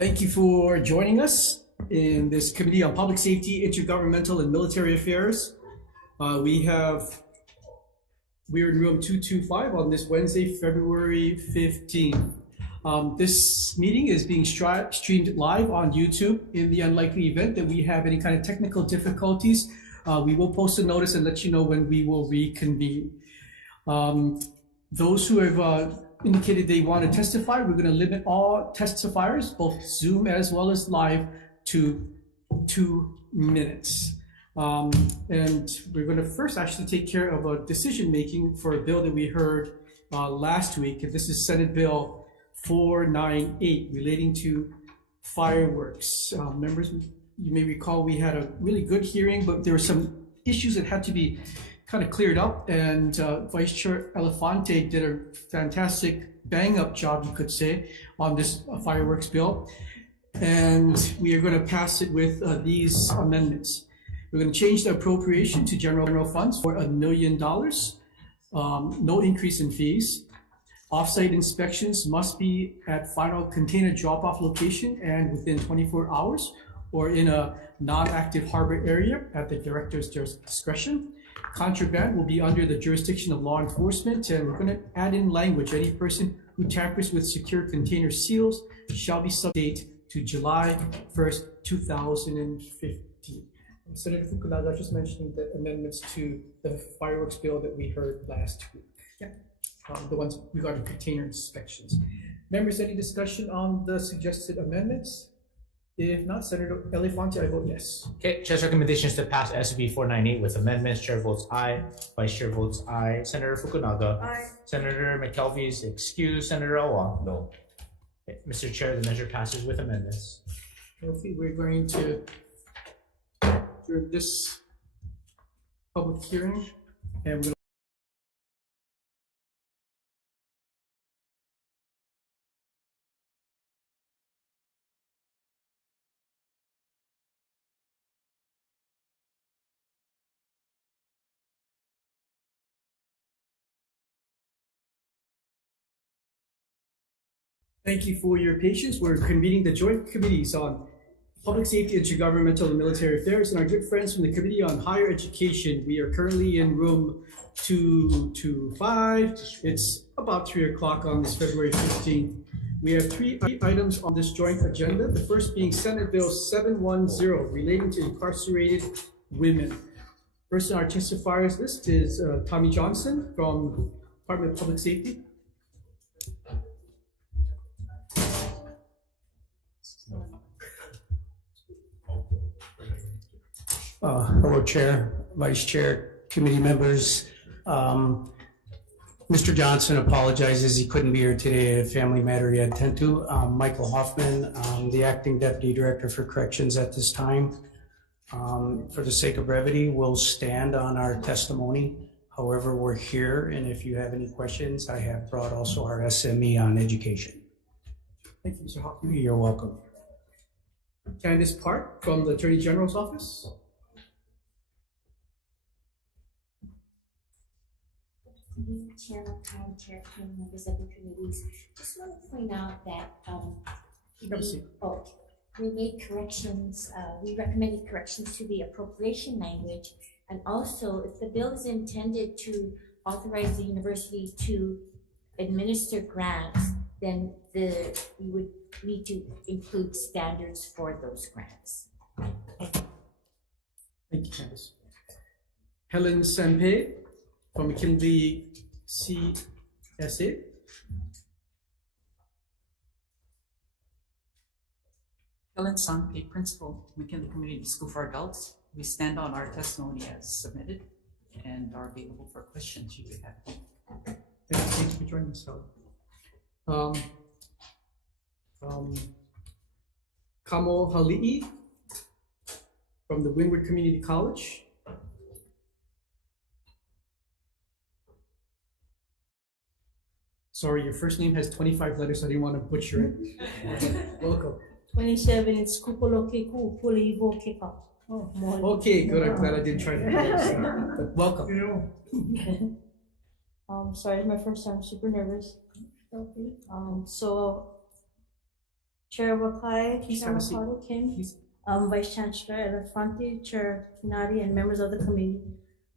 Thank you for joining us in this Committee on Public Safety, Intergovernmental, and Military Affairs. We're in room 225 on this Wednesday, February 15th. This meeting is being streamed live on YouTube. In the unlikely event that we have any kind of technical difficulties, we will post a notice and let you know when we will reconvene. Those who have indicated they want to testify, we're going to limit all testifiers, both Zoom as well as live, to 2 minutes. And we're going to first actually take care of a decision making for a bill that we heard last week. This is Senate Bill 498 relating to fireworks. Members, you may recall we had a really good hearing, but there were some issues that had to be kind of cleared up, and Vice Chair Elefante did a fantastic bang-up job, you could say, on this fireworks bill. And we are going to pass it with these amendments. We're going to change the appropriation to general funds for $1 million, no increase in fees. Off-site inspections must be at final container drop-off location and within 24 hours, or in a non-active harbor area at the director's discretion. Contraband will be under the jurisdiction of law enforcement, and we're going to add in language: any person who tampers with secure container seals shall be subject to July 1st, 2015. Senator Fukunaga just mentioning the amendments to the fireworks bill that we heard last week. Yeah. The ones regarding container inspections. Members, any discussion on the suggested amendments? If not, Senator Elefante, I vote yes. Okay, Chair's recommendations to pass SB 498 with amendments. Chair votes aye. Vice Chair votes aye. Senator Fukunaga. Aye. Senator McKelvey is excused. Senator Awa. No. Okay, Mr. Chair, the measure passes with amendments. Okay, we're going to, during this public hearing, and we're going to thank you for your patience. We're convening the joint committees on Public Safety, Intergovernmental, and Military Affairs, and our good friends from the Committee on Higher Education. We are currently in room 225. It's about 3 o'clock on this February 15th. We have 3 items on this joint agenda. The first being Senate Bill 710 relating to incarcerated women. First on our testifiers list is Tommy Johnson from Department of Public Safety. Hello, Chair, Vice Chair, committee members. Mr. Johnson apologizes he couldn't be here today, a family matter he had to attend to. Michael Hoffman, the Acting Deputy Director for Corrections at this time. For the sake of brevity, we'll stand on our testimony. However, we're here, and if you have any questions, I have brought also our SME on education. Thank you, Mr. Hoffman. You're welcome. Candace Park from the Attorney General's Office. Chair, Chair, members of the committees. Just want to point out that we made corrections. We recommended corrections to the appropriation language, and also if the bill is intended to authorize the university to administer grants, then we would need to include standards for those grants. Thank you, Candace. Helen Sempe from McKinley CSA. Helen Sempe, Principal, McKinley Community School for Adults. We stand on our testimony as submitted and are available for questions you would have. Thanks for joining us, Helen. Kamo Hali'i from the Windward Community College. Sorry, your first name has 25 letters, so I didn't want to butcher it. Welcome. 27 is Kupolokeku Pulivo Kepa. Okay, good. I'm glad I didn't try to. But welcome. Sorry, it's my first time. Super nervous. So Chair Wakai, Please Chair have a seat. Wakado Kim, Please. Vice Chancellor Elefante, Chair Kinari, and members of the committee.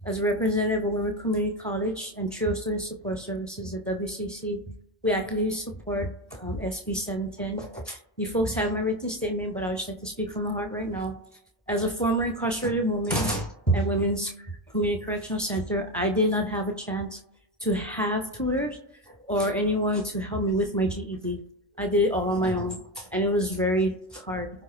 As a representative of Women Community College and TRIO Student Support Services at WCC, we actively support SB 710. You folks have my written statement, but I would just like to speak from the heart right now. As a former incarcerated woman at Women's Community Correctional Center, I did not have a chance to have tutors or anyone to help me with my GED. I did it all on my own, and it was very hard.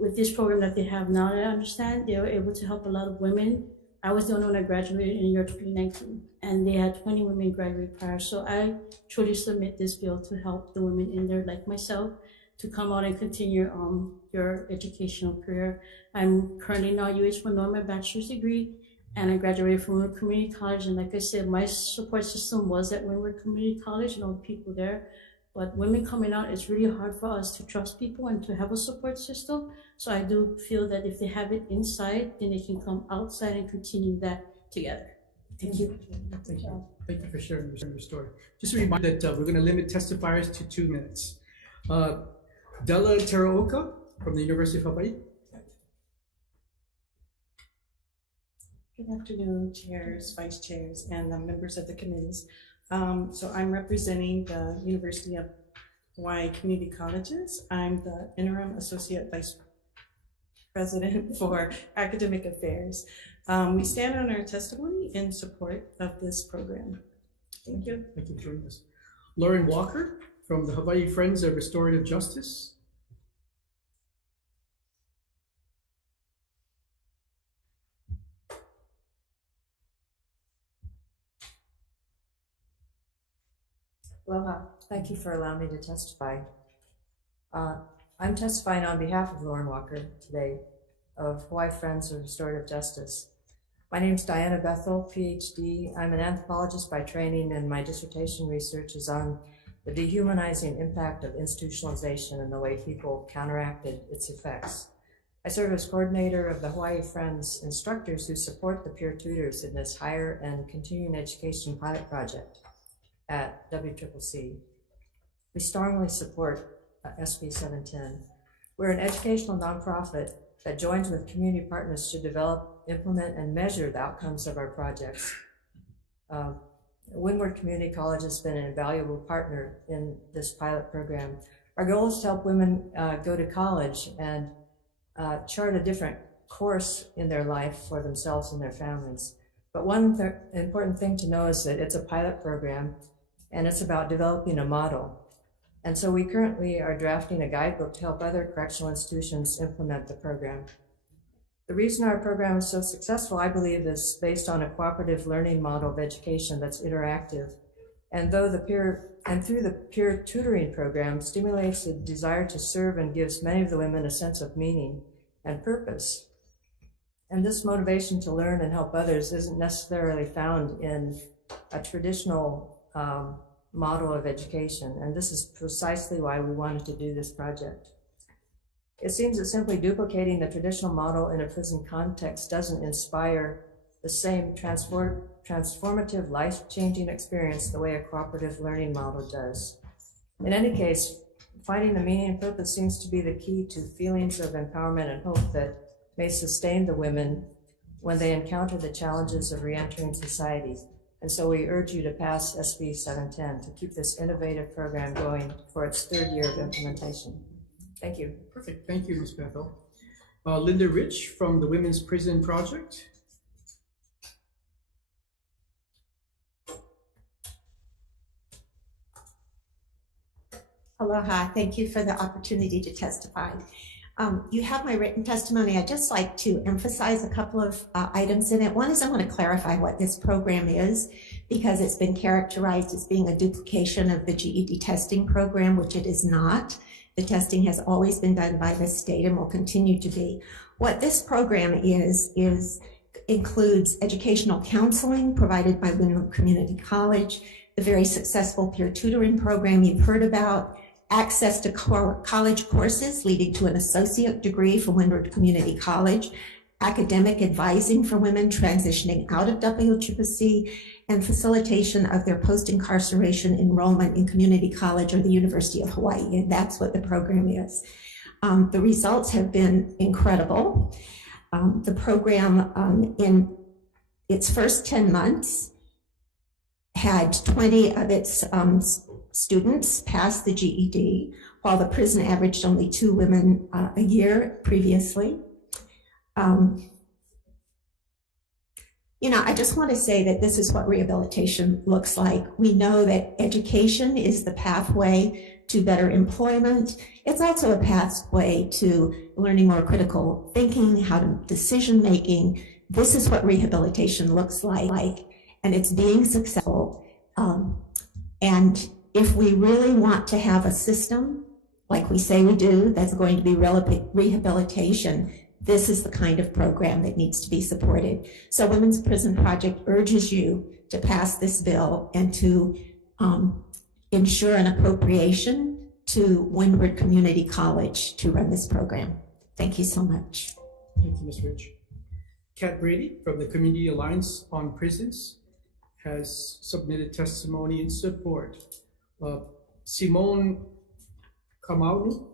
With this program that they have now, that I understand, they were able to help a lot of women. I was the only one that graduated in year 2019, and they had 20 women graduate prior. So I truly submit this bill to help the women in there, like myself, to come out and continue your educational career. I'm currently now UH1 my bachelor's degree, and I graduated from Windward Community College. And like I said, my support system was at Windward Community College and all the people there. But women coming out, it's really hard for us to trust people and to have a support system. So I do feel that if they have it inside, then they can come outside and continue that together. Thank you. Thank you. Thank you for sharing your story. Just a reminder that we're going to limit testifiers to 2 minutes. Della Teraoka from the University of Hawaii. Good afternoon, chairs, vice chairs, and members of the committees. So I'm representing the University of Hawaii Community Colleges. I'm the interim associate vice president for academic affairs. We stand on our testimony in support of this program. Thank you. Thank you for joining us. Lauren Walker from the Hawaii Friends of Restorative Justice. Aloha. Thank you for allowing me to testify. I'm testifying on behalf of Lauren Walker today of Hawaii Friends of Restorative Justice. My name is Diana Bethel, PhD. I'm an anthropologist by training, and my dissertation research is on the dehumanizing impact of institutionalization and the way people counteracted its effects. I serve as coordinator of the Hawaii Friends instructors who support the peer tutors in this higher and continuing education pilot project at WCCC. We strongly support SB 710. We're an educational nonprofit that joins with community partners to develop, implement, and measure the outcomes of our projects. Windward Community College has been an invaluable partner in this pilot program. Our goal is to help women go to college and chart a different course in their life for themselves and their families. But one important thing to know is that it's a pilot program, and it's about developing a model. And so we currently are drafting a guidebook to help other correctional institutions implement the program. The reason our program is so successful, I believe, is based on a cooperative learning model of education that's interactive. And through the peer tutoring program stimulates a desire to serve and gives many of the women a sense of meaning and purpose. And this motivation to learn and help others isn't necessarily found in a traditional model of education, and this is precisely why we wanted to do this project. It seems that simply duplicating the traditional model in a prison context doesn't inspire the same transformative, life-changing experience the way a cooperative learning model does. In any case, finding the meaning and purpose seems to be the key to feelings of empowerment and hope that may sustain the women when they encounter the challenges of reentering society. And so we urge you to pass SB 710 to keep this innovative program going for its 3rd year of implementation. Thank you. Perfect. Thank you, Ms. Bethel. Linda Rich from the Women's Prison Project. Aloha. Thank you for the opportunity to testify. You have my written testimony. I'd just like to emphasize a couple of items in it. One is I want to clarify what this program is, because it's been characterized as being a duplication of the GED testing program, which it is not. The testing has always been done by the state and will continue to be. What this program includes educational counseling provided by Windward Community College, the very successful peer tutoring program you've heard about, access to college courses leading to an associate degree from Windward Community College, academic advising for women transitioning out of WCCC, and facilitation of their post-incarceration enrollment in community college or the University of Hawaii. And that's what the program is. The results have been incredible. The program in its first 10 months had 20 of its students pass the GED, while the prison averaged only 2 women a year previously. You know, I just want to say that this is what rehabilitation looks like. We know that education is the pathway to better employment. It's also a pathway to learning more critical thinking, how to decision making. This is what rehabilitation looks like, and it's being successful. And if we really want to have a system, like we say we do, that's going to be rehabilitation, this is the kind of program that needs to be supported. So Women's Prison Project urges you to pass this bill and to ensure an appropriation to Windward Community College to run this program. Thank you so much. Thank you, Ms. Rich. Kat Brady from the Community Alliance on Prisons has submitted testimony in support. Simone Kamaunu.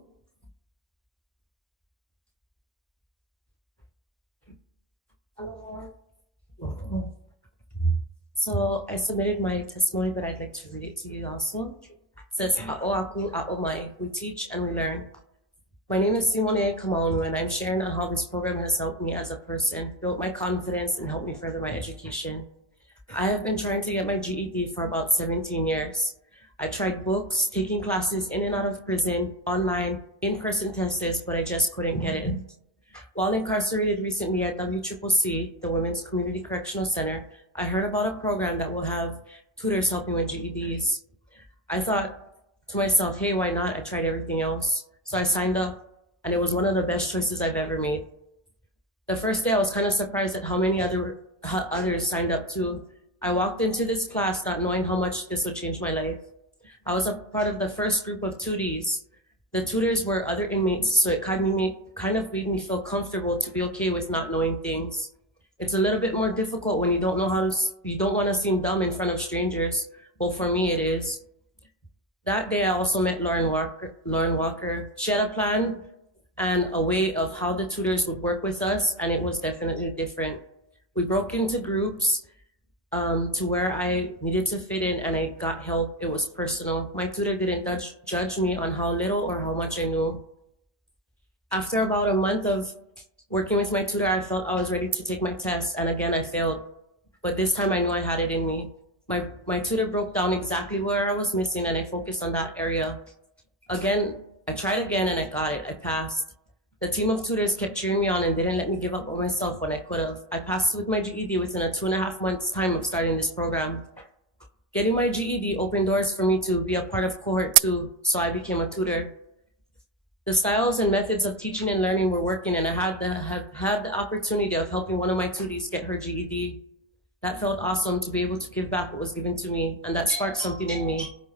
So I submitted my testimony, but I'd like to read it to you also. It says, A'o aku, a'o mai, we teach and we learn. My name is Simone Kamaunu, and I'm sharing on how this program has helped me as a person, built my confidence, and helped me further my education. I have been trying to get my GED for about 17 years. I tried books, taking classes in and out of prison, online, in-person tests, but I just couldn't get it. While incarcerated recently at WCCC, the Women's Community Correctional Center, I heard about a program that will have tutors helping with GEDs. I thought to myself, hey, why not? I tried everything else. So I signed up, and it was one of the best choices I've ever made. The first day, I was kind of surprised at how many others signed up too. I walked into this class not knowing how much this would change my life. I was a part of the first group of tutees. The tutors were other inmates, so it kind of made me feel comfortable to be okay with not knowing things. It's a little bit more difficult when you don't want to seem dumb in front of strangers. Well, for me, it is. That day, I also met Lauren Walker. She had a plan and a way of how the tutors would work with us, and it was definitely different. We broke into groups to where I needed to fit in, and I got help. It was personal. My tutor didn't judge me on how little or how much I knew. After about a month of working with my tutor, I felt I was ready to take my test, and again, I failed. But this time I knew I had it in me. My tutor broke down exactly where I was missing, and I focused on that area. Again, I tried again, and I got it. I passed. The team of tutors kept cheering me on and didn't let me give up on myself when I could have. I passed with my GED within a 2.5 months time of starting this program. Getting my GED opened doors for me to be a part of cohort 2, so I became a tutor. The styles and methods of teaching and learning were working, and I have had the opportunity of helping one of my tutees get her GED. That felt awesome to be able to give back what was given to me, and that sparked something in me.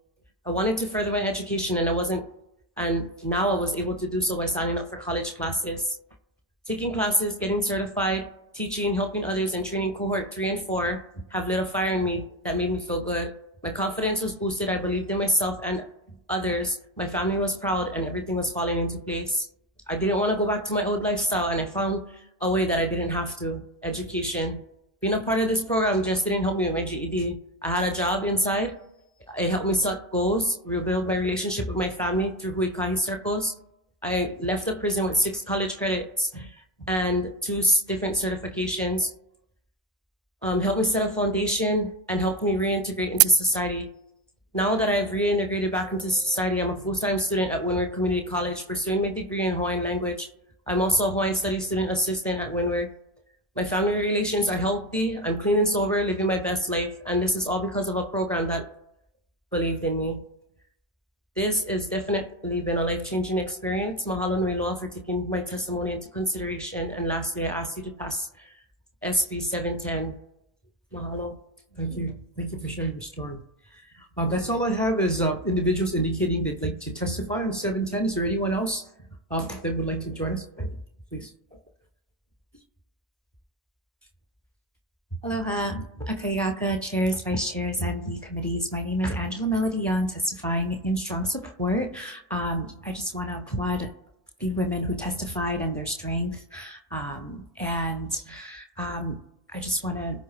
I wanted to further my education, and now I was able to do so by signing up for college classes. Taking classes, getting certified, teaching, helping others, and training cohort 3 and 4 have lit a fire in me that made me feel good. My confidence was boosted, I believed in myself and others, my family was proud, and everything was falling into place. I didn't want to go back to my old lifestyle, and I found a way that I didn't have to. Education. Being a part of this program just didn't help me with my GED. I had a job inside. It helped me set goals, rebuild my relationship with my family through Huikahi circles. I left the prison with 6 college credits and 2 different certifications. Helped me set a foundation and helped me reintegrate into society. Now that I've reintegrated back into society, I'm a full-time student at Windward Community College pursuing my degree in Hawaiian language. I'm also a Hawaiian Studies student assistant at Windward. My family relations are healthy, I'm clean and sober, living my best life, and this is all because of a program that believed in me. This has definitely been a life-changing experience. Mahalo nui loa for taking my testimony into consideration. And lastly, I ask you to pass SB 710. Mahalo. Thank you. Thank you for sharing your story. That's all I have is individuals indicating they'd like to testify on 710. Is there anyone else that would like to join us? Please. Aloha, Akayaka, chairs, vice chairs, and the committees. My name is Angela Melody Young, testifying in strong support. I just want to applaud the women who testified and their strength. I just want to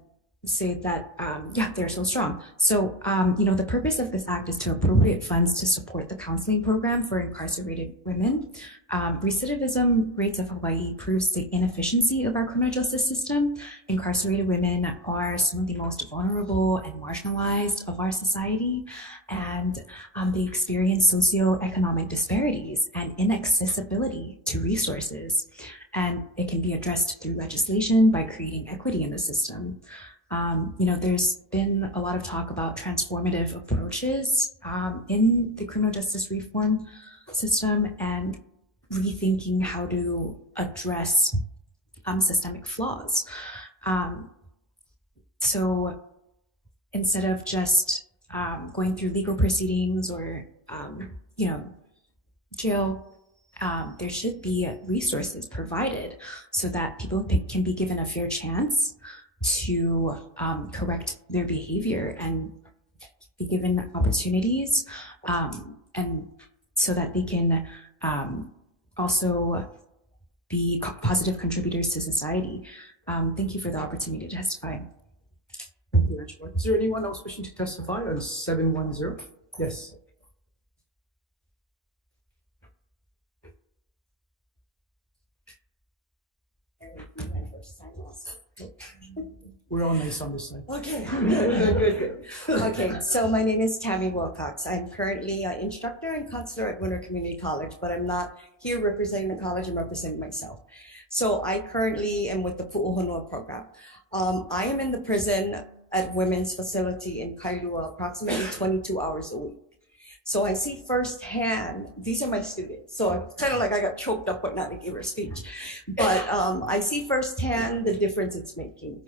say that, yeah, they're so strong. So, the purpose of this act is to appropriate funds to support the counseling program for incarcerated women. Recidivism rates of Hawaii proves the inefficiency of our criminal justice system. Incarcerated women are some of the most vulnerable and marginalized of our society, and they experience socioeconomic disparities and inaccessibility to resources. And it can be addressed through legislation by creating equity in the system. There's been a lot of talk about transformative approaches in the criminal justice reform system and rethinking how to address systemic flaws. So instead of just going through legal proceedings or, jail, there should be resources provided so that people can be given a fair chance to correct their behavior and be given opportunities, and so that they can also be positive contributors to society. Thank you for the opportunity to testify. Thank you, Angela. Is there anyone else wishing to testify on 710? Yes. We're all nice on this side. Okay, good. Okay, so my name is Tammy Wilcox. I'm currently an instructor and counselor at Winter Community College, but I'm not here representing the college, I'm representing myself. So I currently am with the Pu'uhonua program. I am in the prison at women's facility in Kailua approximately 22 hours a week. So I see firsthand, these are my students, so it's kind of like I got choked up when I gave her a speech. But I see firsthand the difference it's making.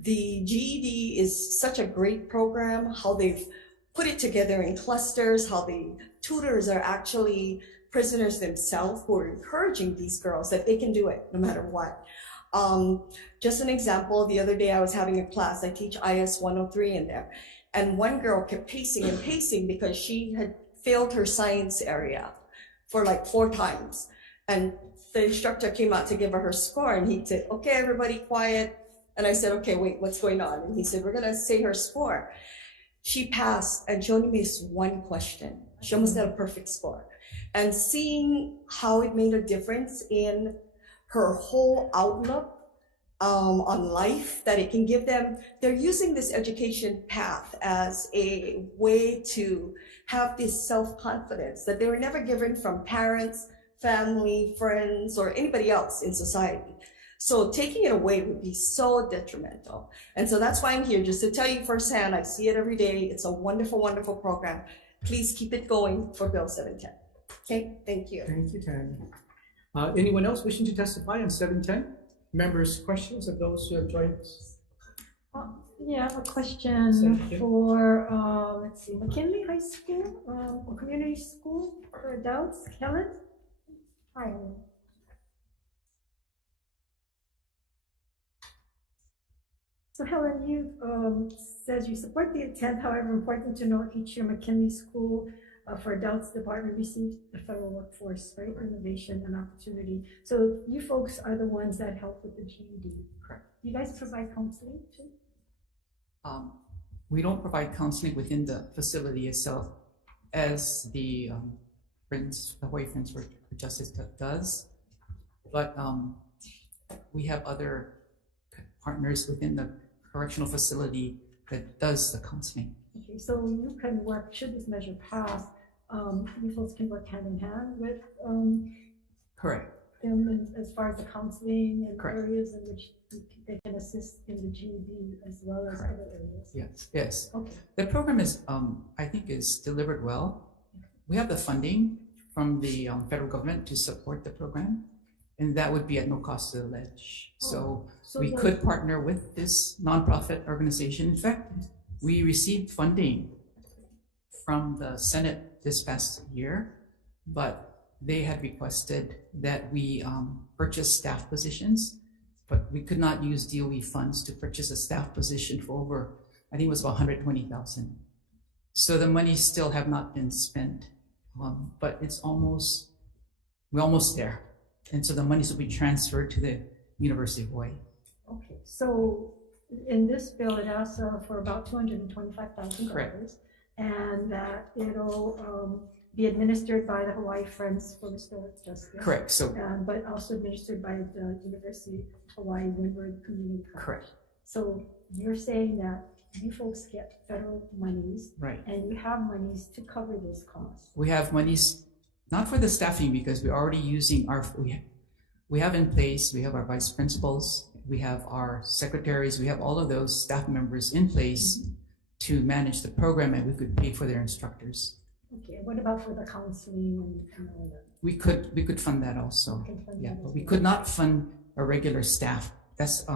The GED is such a great program, how they've put it together in clusters, how the tutors are actually prisoners themselves who are encouraging these girls that they can do it no matter what. Just an example, the other day I was having a class, I teach IS 103 in there, and one girl kept pacing and pacing because she had failed her science area for like 4 times. And the instructor came out to give her score and he said, okay, everybody quiet. And I said, okay, wait, what's going on? And he said, we're gonna say her score. She passed and she only missed 1 question. She almost got a perfect score. And seeing how it made a difference in her whole outlook on life, that it can give them, they're using this education path as a way to have this self-confidence that they were never given from parents, family, friends, or anybody else in society. So taking it away would be so detrimental. And so that's why I'm here, just to tell you firsthand, I see it every day. It's a wonderful, wonderful program. Please keep it going for Bill 710. Okay, thank you. Thank you, Tammy. Anyone else wishing to testify on 710? Members, questions of those who have joined us? Yeah, I have a question for, let's see, McKinley High School, or community school for adults, Helen? Hi. So Helen, you says you support the intent, however, important to note each year McKinley School for Adults Department receives the federal workforce, right? Innovation and opportunity. So you folks are the ones that help with the GED. Correct. You guys provide counseling too? We don't provide counseling within the facility itself, as the Hawaii Friends for Justice does, but we have other partners within the correctional facility that does the counseling. Okay, so you can work, should this measure pass, you folks can work hand in hand with Correct. them as far as the counseling and Correct. areas in which they can assist in the GED as well as other areas. Yes. Okay. The program is, I think, is delivered well. We have the funding from the federal government to support the program, and that would be at no cost to the ledge. So we could partner with this nonprofit organization. In fact, we received funding from the Senate this past year, but they had requested that we purchase staff positions but we could not use DOE funds to purchase a staff position for over, I think it was about 120,000. So the monies still have not been spent, but we're almost there. And so the monies will be transferred to the University of Hawaii. Okay, so in this bill, it asks for about $225,000. Correct. And that it'll be administered by the Hawaii Friends for Restorative Justice. Correct. So but also administered by the University of Hawaii Windward Community College. correct. So you're saying that you folks get federal monies, Right. and you have monies to cover this cost. We have monies, not for the staffing, because we're already using we have in place, we have our vice principals, we have our secretaries, we have all of those staff members in place to manage the program, and we could pay for their instructors. Okay, what about for the counseling and all that? We could fund that also. Okay, fund Yeah, that but as we well. could not fund a regular staff. That's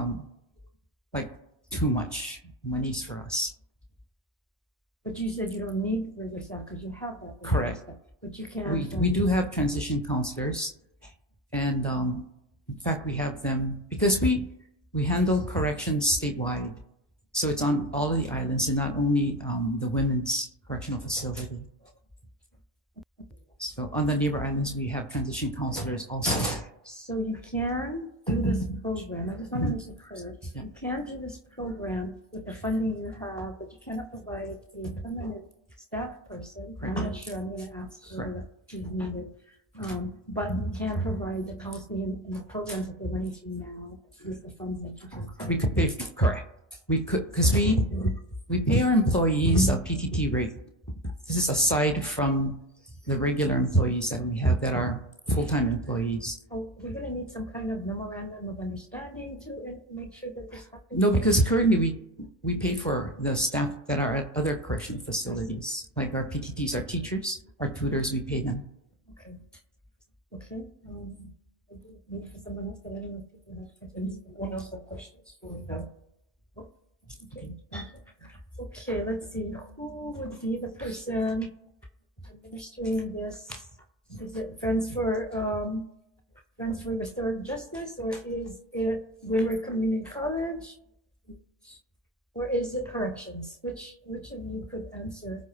like too much monies for us. But you said you don't need regular staff because you have that. regular Correct. staff, but you can. We do have transition counselors, and in fact we have them because we handle corrections statewide, so it's on all of the islands and not only the women's correctional facility. So on the neighbor islands we have transition counselors also. So you can do this program, I just want to make it clear, Yeah. you can do this program with the funding you have, but you cannot provide a permanent staff person. Correct. I'm not sure, I'm gonna ask for Correct. that is needed. But you can provide the counseling and the programs that they're running through now with the funds that you have. We could pay, correct. We could, because we pay our employees a PTT rate. This is aside from the regular employees that we have that are full-time employees. Oh, we're gonna need some kind of memorandum of understanding to make sure that this happens? No, because currently we pay for the staff that are at other correctional facilities. Like our PTTs, our teachers, our tutors, we pay them. Okay. Okay, wait for someone else, but I don't know if people have questions. Anyone else have questions? Okay. Okay, let's see, who would be the person administering this? Is it Friends for Restorative Justice, or is it Windward Community College? Or is it Corrections? Which of you could answer?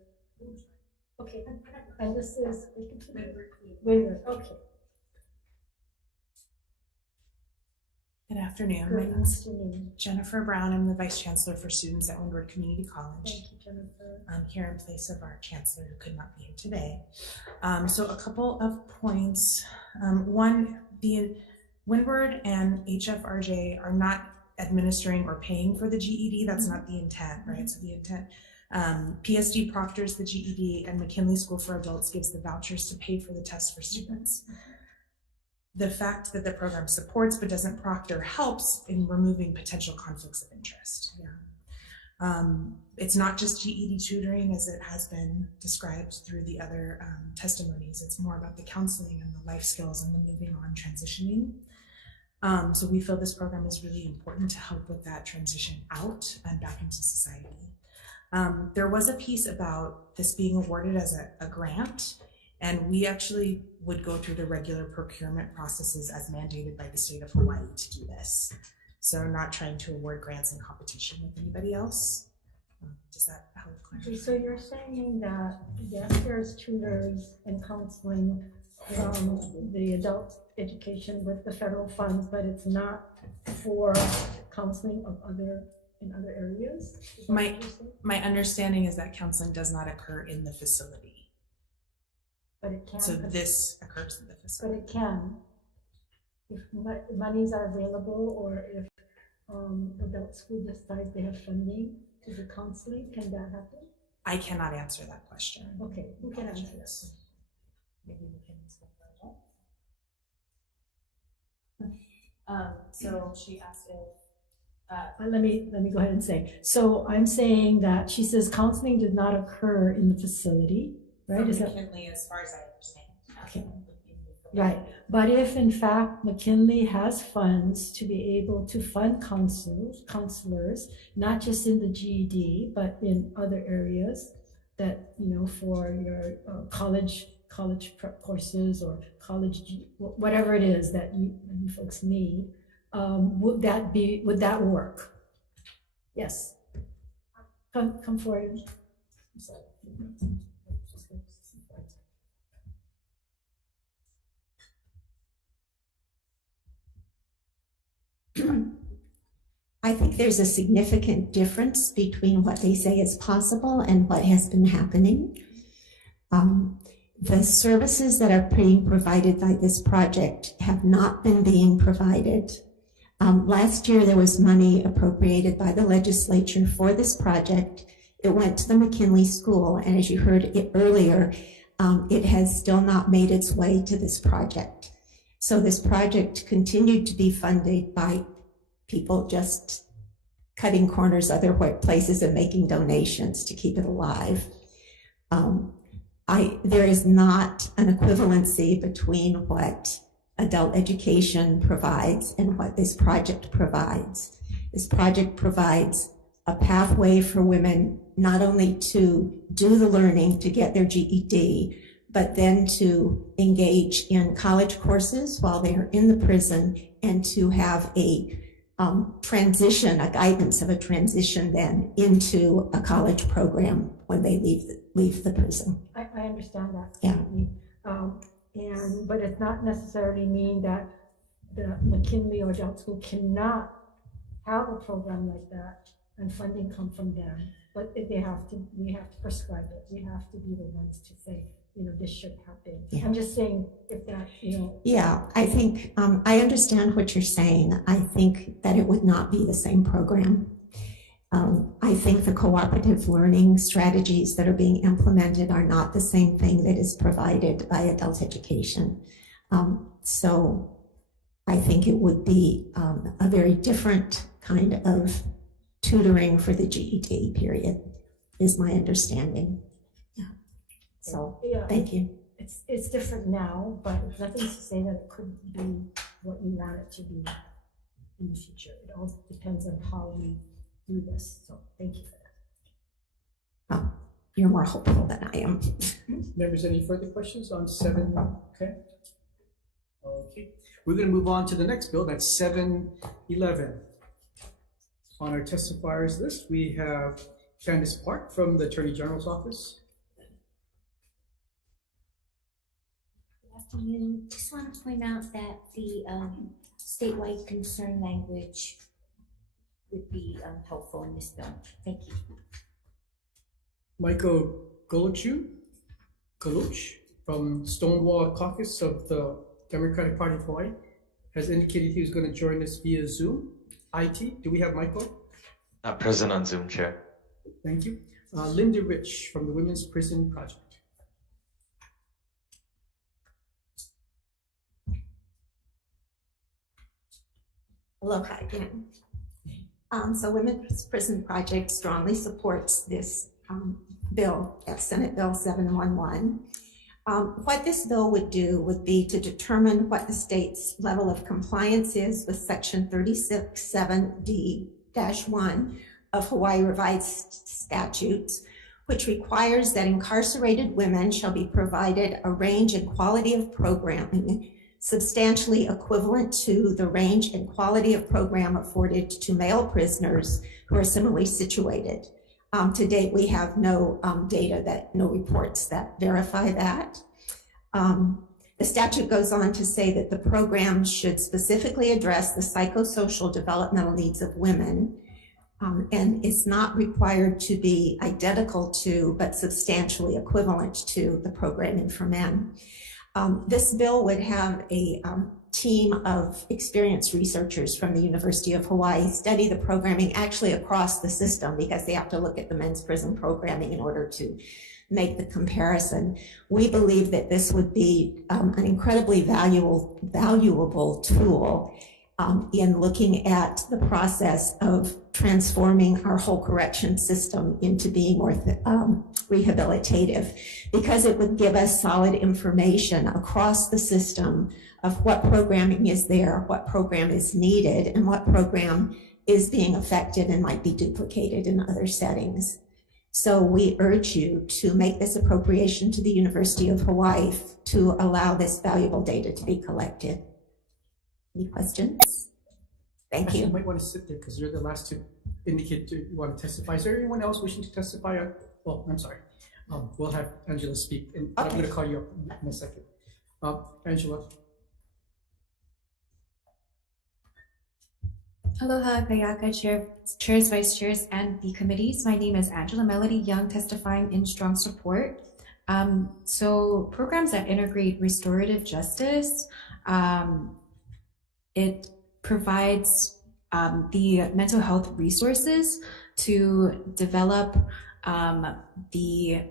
Okay, and this is Windward, okay. Good afternoon. Good My name is afternoon. Jennifer Brown. I'm the Vice Chancellor for Students at Windward Community College. Thank you, Jennifer. I'm here in place of our Chancellor who could not be here today. So a couple of points. One, the Windward and HFRJ are not administering or paying for the GED. That's not the intent, right? So the intent, PSD proctors the GED, and McKinley School for Adults gives the vouchers to pay for the test for students. The fact that the program supports but doesn't proctor helps in removing potential conflicts of interest. Yeah. It's not just GED tutoring as it has been described through the other testimonies. It's more about the counseling and the life skills and the moving on transitioning. So we feel this program is really important to help with that transition out and back into society. There was a piece about this being awarded as a grant, and we actually would go through the regular procurement processes as mandated by the state of Hawaii to do this. So not trying to award grants in competition with anybody else. Does that help clarify? Okay, so you're saying that yes, there's tutors and counseling from the adult education with the federal funds, but it's not for counseling of in other areas? Is that what you're saying? My understanding is that counseling does not occur in the facility. But it can. So this occurs in the facility. But it can. If monies are available, or if adult school decides they have funding to do counseling, can that happen? I cannot answer that question. Okay, who can answer this? Maybe we can answer So she asked if Let me go ahead and say. So I'm saying that she says counseling did not occur in the facility, right? from Is that McKinley, as far as I understand. okay? Right. But if in fact McKinley has funds to be able to fund counselors, not just in the GED, but in other areas that, for your college prep courses or whatever it is that you folks need, would that work? Yes. Come forward. I'm sorry. I think there's a significant difference between what they say is possible and what has been happening. The services that are being provided by this project have not been being provided. Last year, there was money appropriated by the legislature for this project. It went to the McKinley School, and as you heard it earlier, it has still not made its way to this project. So this project continued to be funded by people just cutting corners other places and making donations to keep it alive. There is not an equivalency between what adult education provides and what this project provides. This project provides a pathway for women not only to do the learning to get their GED, but then to engage in college courses while they are in the prison and to have a transition, a guidance of a transition then into a college program when they leave the prison. I understand that. Yeah. But it's not necessarily mean that the McKinley or adult school cannot have a program like that and funding come from them. But we have to prescribe it. We have to be the ones to say, this should happen. Yeah. I'm just saying if that, Yeah, I think, I understand what you're saying. I think that it would not be the same program. I think the cooperative learning strategies that are being implemented are not the same thing that is provided by adult education. So I think it would be a very different kind of tutoring for the GED period, is my understanding. Yeah. So thank you. It's different now, but nothing to say that it couldn't be what you want it to be in the future. It all depends on how we do this. So thank you for that. You're more hopeful than I am. Members, any further questions on 7? Okay. Okay. We're going to move on to the next bill. That's 711. On our testifiers list, we have Candace Park from the Attorney General's office. Good afternoon. Just want to point out that the statewide concern language would be helpful in this bill. Thank you. Michael Goluch from Stonewall Caucus of the Democratic Party of Hawaii has indicated he was going to join us via Zoom. IT, do we have Michael? Not present on Zoom, Chair. Thank you. Linda Rich from the Women's Prison Project. Aloha again. So Women's Prison Project strongly supports this bill, that's Senate Bill 711. What this bill would do would be to determine what the state's level of compliance is with Section 36(7)(d)(1) of Hawaii Revised Statutes, which requires that incarcerated women shall be provided a range and quality of programming substantially equivalent to the range and quality of program afforded to male prisoners who are similarly situated. To date, we have no no reports that verify that. The statute goes on to say that the program should specifically address the psychosocial developmental needs of women, and it's not required to be identical to, but substantially equivalent to the programming for men. This bill would have a team of experienced researchers from the University of Hawaii study the programming actually across the system, because they have to look at the men's prison programming in order to make the comparison. We believe that this would be an incredibly valuable tool in looking at the process of transforming our whole correction system into being more rehabilitative, because it would give us solid information across the system of what programming is there, what program is needed, and what program is being affected and might be duplicated in other settings. So we urge you to make this appropriation to the University of Hawaii to allow this valuable data to be collected. Any questions? Thank Actually, you. you might want to sit there because you're the last to indicate you want to testify. Is there anyone else wishing to testify? Well, I'm sorry. We'll have Angela speak, and I'm going to call you up in a second. Angela. Aloha, Kayaka, chairs, vice chairs, and the committees. My name is Angela Melody Young, testifying in strong support. So programs that integrate restorative justice, it provides the mental health resources to develop the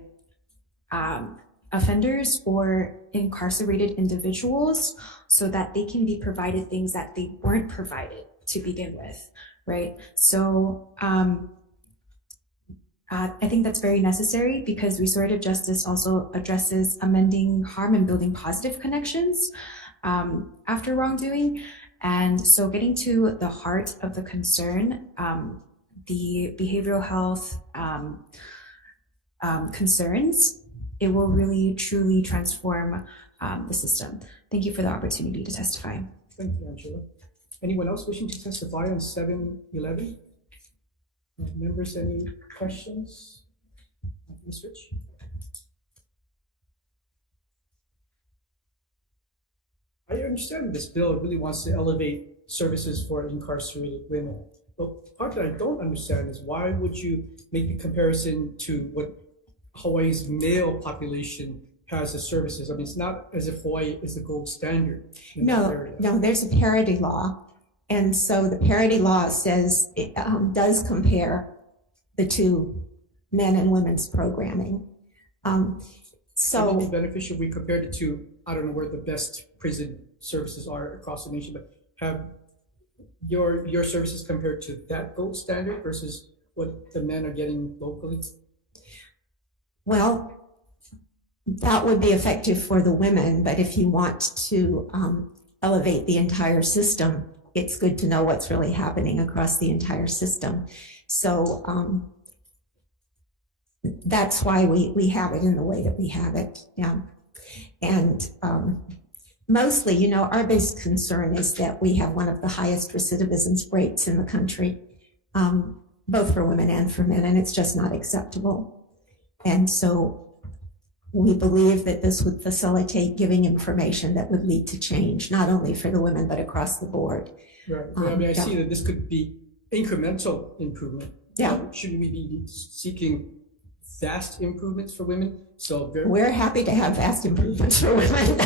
offenders or incarcerated individuals so that they can be provided things that they weren't provided to begin with, right? So I think that's very necessary because restorative justice also addresses amending harm and building positive connections after wrongdoing. And so getting to the heart of the concern, the behavioral health concerns, it will really truly transform the system. Thank you for the opportunity to testify. Thank you, Angela. Anyone else wishing to testify on 711? Members, any questions? Ms. Rich? I understand this bill really wants to elevate services for incarcerated women. But part that I don't understand is why would you make the comparison to what Hawaii's male population has as services? I mean, it's not as if Hawaii is the gold standard in that area. No, there's a parity law. And so the parity law says it does compare the two men and women's programming. So it would be beneficial if we compared it to, I don't know where the best prison services are across the nation, but have your services compared to that gold standard versus what the men are getting locally? Well, that would be effective for the women, but if you want to elevate the entire system, it's good to know what's really happening across the entire system. So that's why we have it in the way that we have it, yeah. And mostly, you know, our biggest concern is that we have one of the highest recidivism rates in the country, both for women and for men, and it's just not acceptable. And so we believe that this would facilitate giving information that would lead to change, not only for the women, but across the board. Right. I mean, I see that this could be incremental improvement. Yeah. Shouldn't we be seeking vast improvements for women? So we're happy to have vast improvements for women.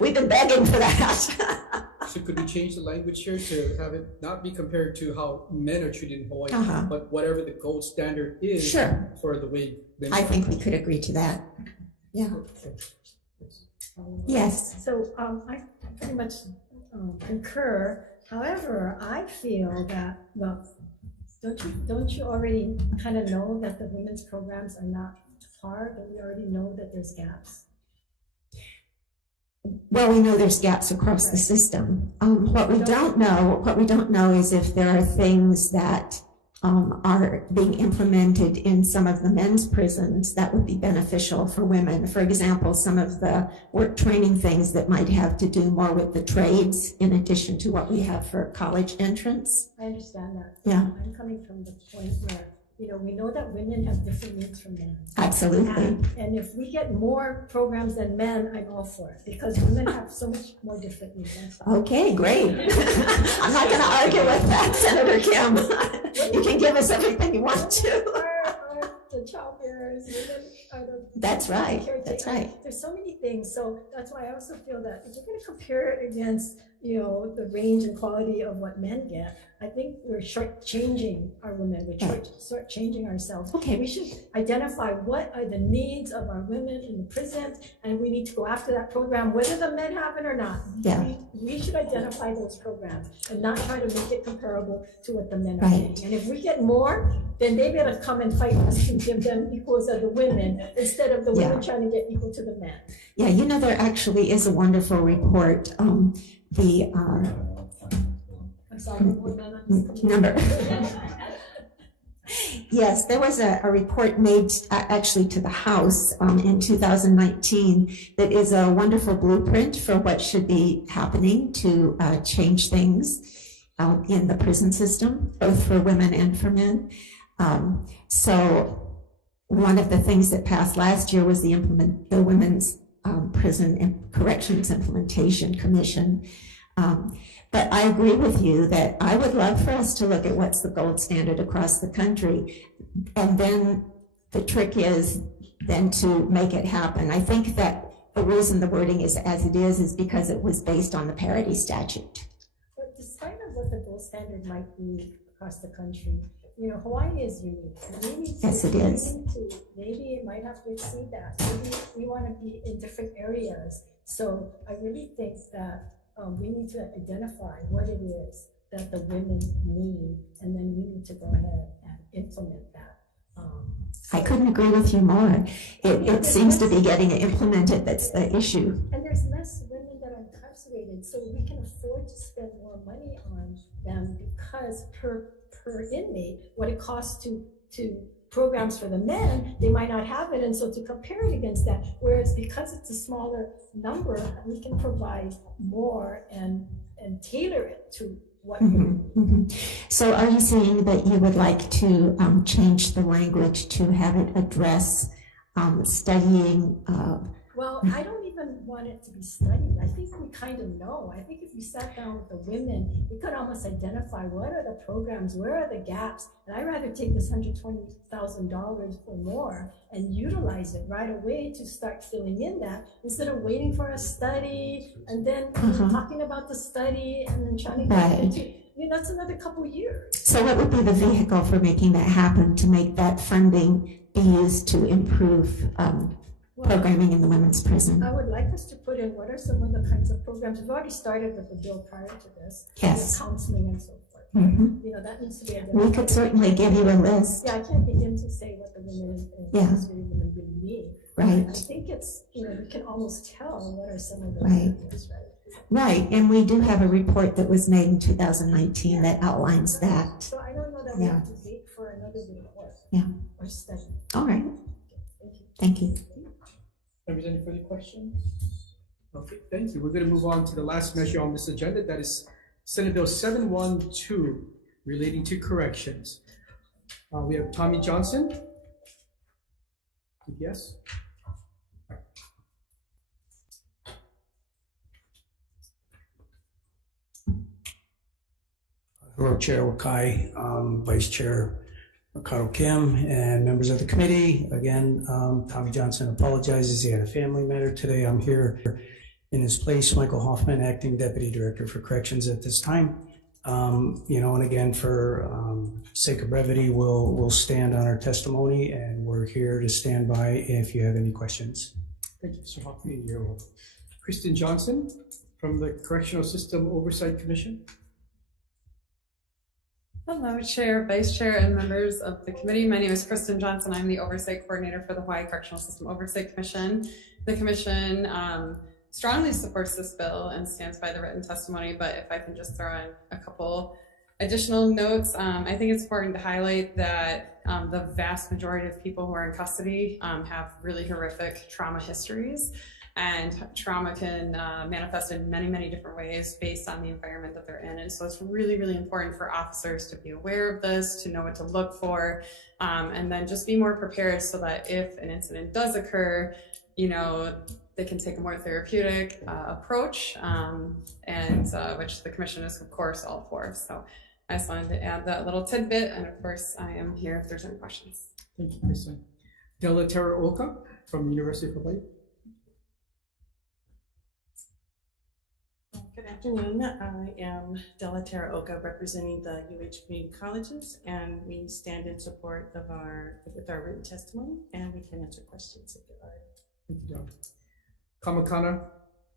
We've been begging for that. So could we change the language here to have it not be compared to how men are treated in Hawaii, but whatever the gold standard is for the way women I think we could agree to that. Yeah. Yes. So I pretty much concur. However, I feel that, well, don't you already kind of know that the women's programs are not hard, that we already know that there's gaps? Well, we know there's gaps across the system. What we don't know is if there are things that are being implemented in some of the men's prisons that would be beneficial for women. For example, some of the work training things that might have to do more with the trades in addition to what we have for college entrance. I understand that. Yeah. I'm coming from the point where, you know, we know that women have different needs from men. Absolutely. And if we get more programs than men, I'm all for it, because women have so much more different needs. Okay, great. I'm not going to argue with that, Senator Kim. You can give us everything you want to. Are the child bearers, women are the That's right. That's right. There's so many things. So that's why I also feel that if we're going to compare it against, you know, the range and quality of what men get, I think we're shortchanging our women. We're shortchanging ourselves. Okay. We should identify what are the needs of our women in the prisons, and we need to go after that program, whether the men have it or not. Yeah. We should identify those programs and not try to make it comparable to what the men are getting. And if we get more, then they better come and fight us to give them equals of the women instead of the women trying to get equal to the men. Yeah, you know, there actually is a wonderful report. I'm sorry, number. Yes, there was a report made actually to the House in 2019 that is a wonderful blueprint for what should be happening to change things. in the prison system, both for women and for men. So one of the things that passed last year was the Women's Prison and Corrections Implementation Commission. But I agree with you that I would love for us to look at what's the gold standard across the country. And then the trick is then to make it happen. I think that the reason the wording is as it is because it was based on the parity statute. But despite of what the gold standard might be across the country, you know, Hawaii is unique. Yes, it is. Maybe it might have to exceed that. Maybe we want to be in different areas. So I really think that we need to identify what it is that the women need, and then we need to go ahead and implement that. I couldn't agree with you more. It seems to be getting implemented. That's the issue. And there's less women that are incarcerated, so we can afford to spend more money on them because per inmate, what it costs to programs for the men, they might not have it, and so to compare it against that, whereas because it's a smaller number, we can provide more and tailor it to what So are you saying that you would like to change the language to have it address studying? Well, I don't even want it to be studied. I think we kind of know. I think if we sat down with the women, we could almost identify what are the programs, where are the gaps, and I'd rather take this $120,000 or more and utilize it right away to start filling in that instead of waiting for a study and then talking about the study and then trying to get into, that's another couple years. So what would be the vehicle for making that happen, to make that funding be used to improve programming in the women's prison? I would like us to put in what are some of the kinds of programs. We've already started with the bill prior to this. Yes. Counseling and so forth. That needs to be identified. We could certainly give you a list. Yeah, I can't begin to say what the women and really need. Right. I think it's, we can almost tell what are some of the areas, Right, and we do have a report that was made in 2019 that outlines that. So I don't know that we have to wait for another report or study. All right. Thank you. Members, any further questions? Okay, thank you. We're going to move on to the last measure on this agenda. That is Senate Bill 712 relating to corrections. We have Tommy Johnson. Yes. Hello, Chair Wakai, Vice Chair Makaro Kim, and members of the committee. Again, Tommy Johnson apologizes. He had a family matter today. I'm here in his place, Michael Hoffman, Acting Deputy Director for Corrections at this time. And again, for sake of brevity, we'll stand on our testimony, and we're here to stand by if you have any questions. Thank you, Mr. Hoffman. You're welcome. Kristen Johnson from the Correctional System Oversight Commission. Hello, Chair, Vice Chair, and members of the committee. My name is Kristen Johnson. I'm the Oversight Coordinator for the Hawaii Correctional System Oversight Commission. The Commission strongly supports this bill and stands by the written testimony, but if I can just throw in a couple additional notes, I think it's important to highlight that the vast majority of people who are in custody have really horrific trauma histories. And trauma can manifest in many, many different ways based on the environment that they're in. And so it's really, really important for officers to be aware of this, to know what to look for, and then just be more prepared so that if an incident does occur, they can take a more therapeutic approach, and which the Commission is, of course, all for. So I just wanted to add that little tidbit, and of course, I am here if there's any questions. Thank you, Kristen. Della Teraoka from the University of Hawaii. Good afternoon. I am Della Teraoka, representing the UH Community Colleges, and we stand in support of with our written testimony, and we can answer questions if there are. Thank you, Della. Kamakana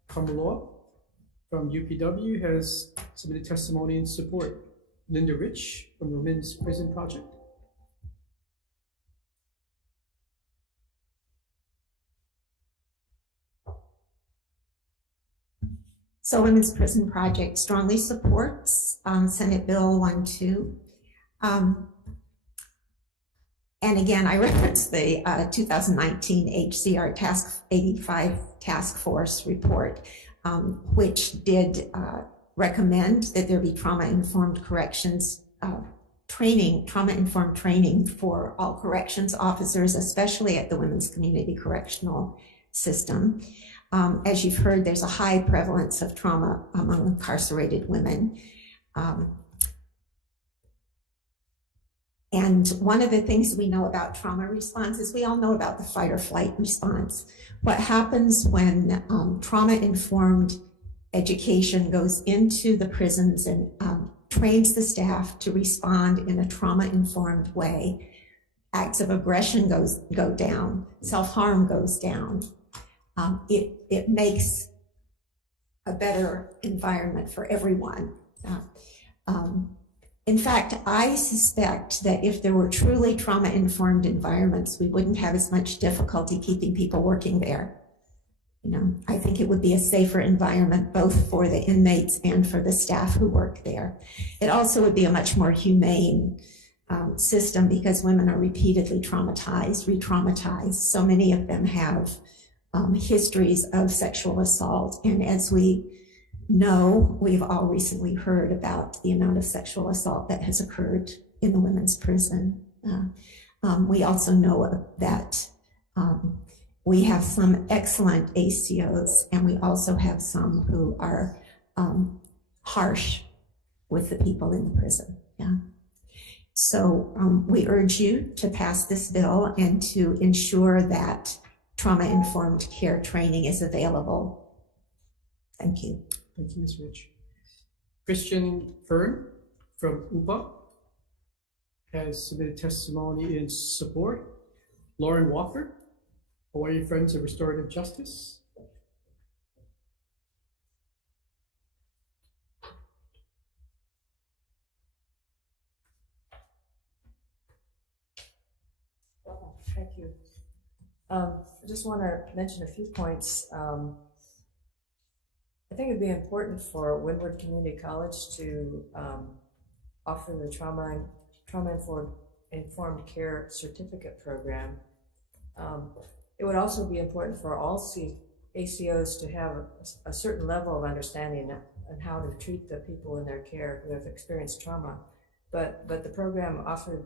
Kamuloa from UPW has submitted testimony in support. Linda Rich from the Women's Prison Project. So Women's Prison Project strongly supports Senate Bill 12. And again, I referenced the 2019 HCR 85 Task Force report, which did recommend that there be trauma-informed corrections training, trauma-informed training for all corrections officers, especially at the Women's Community Correctional System. As you've heard, there's a high prevalence of trauma among incarcerated women. And one of the things we know about trauma response is we all know about the fight or flight response. What happens when trauma-informed education goes into the prisons and trains the staff to respond in a trauma-informed way, acts of aggression go down, self-harm goes down. It makes a better environment for everyone. In fact, I suspect that if there were truly trauma-informed environments, we wouldn't have as much difficulty keeping people working there. You know, I think it would be a safer environment both for the inmates and for the staff who work there. It also would be a much more humane system because women are repeatedly traumatized, re-traumatized. So many of them have histories of sexual assault. And as we know, we've all recently heard about the amount of sexual assault that has occurred in the women's prison. We also know that we have some excellent ACOs, and we also have some who are harsh with the people in the prison. Yeah. So we urge you to pass this bill and to ensure that trauma-informed care training is available. Thank you. Thank you, Ms. Rich. Christian Fern from UPA has submitted testimony in support. Lauren Walker, Hawaii Friends of Restorative Justice. Thank you. I just want to mention a few points. I think it'd be important for Windward Community College to offer the trauma-informed care certificate program. It would also be important for all ACOs to have a certain level of understanding on how to treat the people in their care who have experienced trauma. But the program offered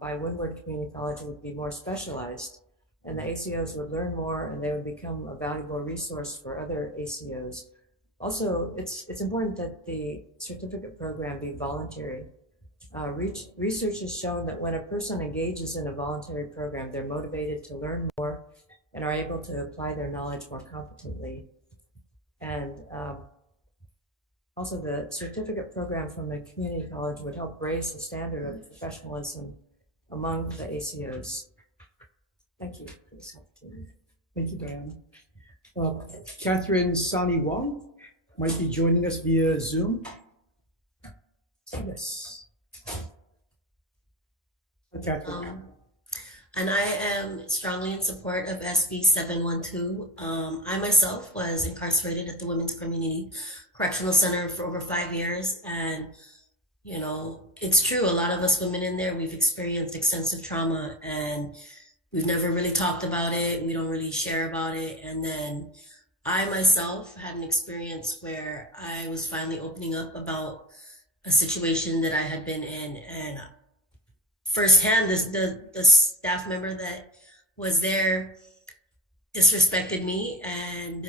by Windward Community College would be more specialized, and the ACOs would learn more and they would become a valuable resource for other ACOs. Also, it's important that the certificate program be voluntary. Research has shown that when a person engages in a voluntary program, they're motivated to learn more and are able to apply their knowledge more competently. And also the certificate program from the community college would help raise the standard of professionalism among the ACOs. Thank you for this opportunity. Thank you, Diana. Catherine Sani Wong might be joining us via Zoom. Yes. Catherine. And I am strongly in support of SB 712. I myself was incarcerated at the Women's Community Correctional Center for over 5 years. And, you know, it's true, a lot of us women in there, we've experienced extensive trauma and we've never really talked about it. We don't really share about it. And then I myself had an experience where I was finally opening up about a situation that I had been in, and firsthand, the staff member that was there disrespected me and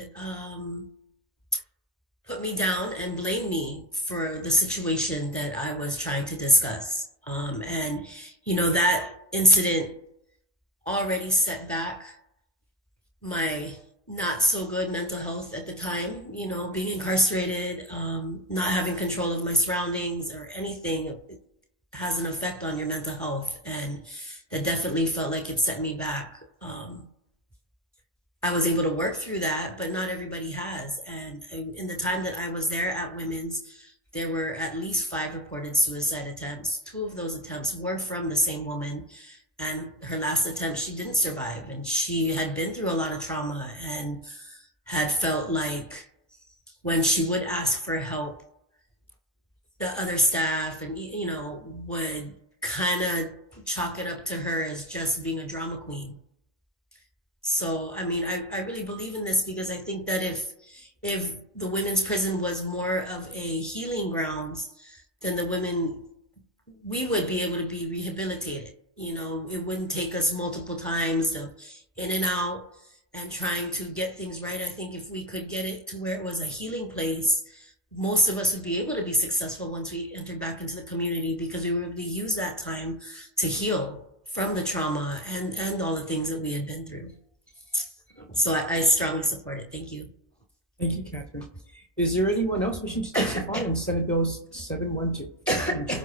put me down and blamed me for the situation that I was trying to discuss. And, you know, that incident already set back my not so good mental health at the time, you know, being incarcerated, not having control of my surroundings or anything has an effect on your mental health. And that definitely felt like it set me back. I was able to work through that, but not everybody has. And in the time that I was there at Women's, there were at least 5 reported suicide attempts. 2 of those attempts were from the same woman. And her last attempt, she didn't survive. And she had been through a lot of trauma and had felt like when she would ask for help, the other staff and, you know, would kind of chalk it up to her as just being a drama queen. So, I mean, I really believe in this because I think that if if the women's prison was more of a healing grounds, then the women, we would be able to be rehabilitated. You know, it wouldn't take us multiple times to in and out and trying to get things right. I think if we could get it to where it was a healing place, most of us would be able to be successful once we entered back into the community, because we were able to use that time to heal from the trauma and all the things that we had been through. So I strongly support it. Thank you. Thank you, Catherine. Is there anyone else wishing to testify on Senate Bill 712?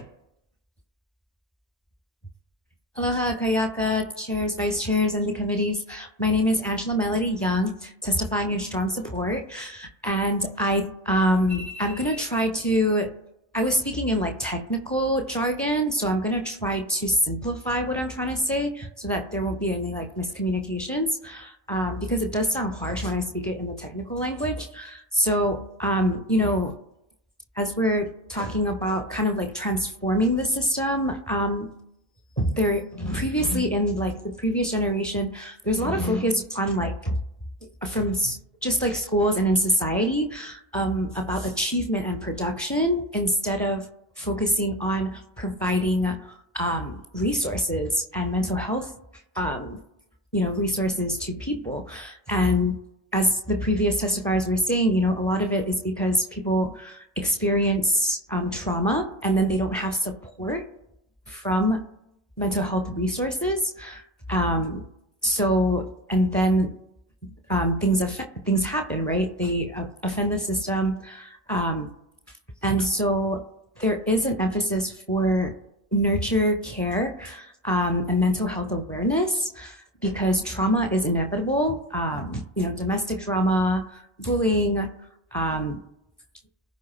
Aloha, Kayaka, chairs, vice chairs, and the committees. My name is Angela Melody Young, testifying in strong support. And I'm gonna try to, I was speaking in like technical jargon, so I'm gonna try to simplify what I'm trying to say so that there won't be any like miscommunications, because it does sound harsh when I speak it in the technical language. So, you know, as we're talking about kind of like transforming the system, there previously in like the previous generation, there's a lot of focus on like from just like schools and in society about achievement and production instead of focusing on providing resources and mental health you know, resources to people. And as the previous testifiers were saying, you know, a lot of it is because people experience trauma and then they don't have support from mental health resources. So, and then things happen, right? They offend the system. And so there is an emphasis for nurture care and mental health awareness, because trauma is inevitable. You know, domestic trauma, bullying,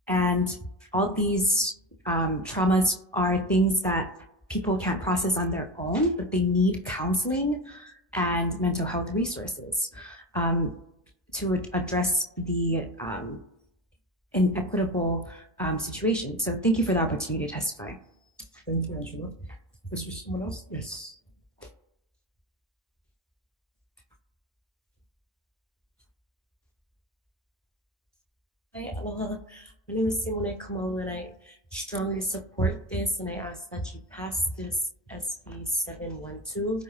and all these traumas are things that people can't process on their own, but they need counseling and mental health resources to address the inequitable situation. So thank you for the opportunity to testify. Thank you, Angela. Is there someone else? Yes. Hi, aloha. My name is Simone Kamau, and I strongly support this, and I ask that you pass this SB 712.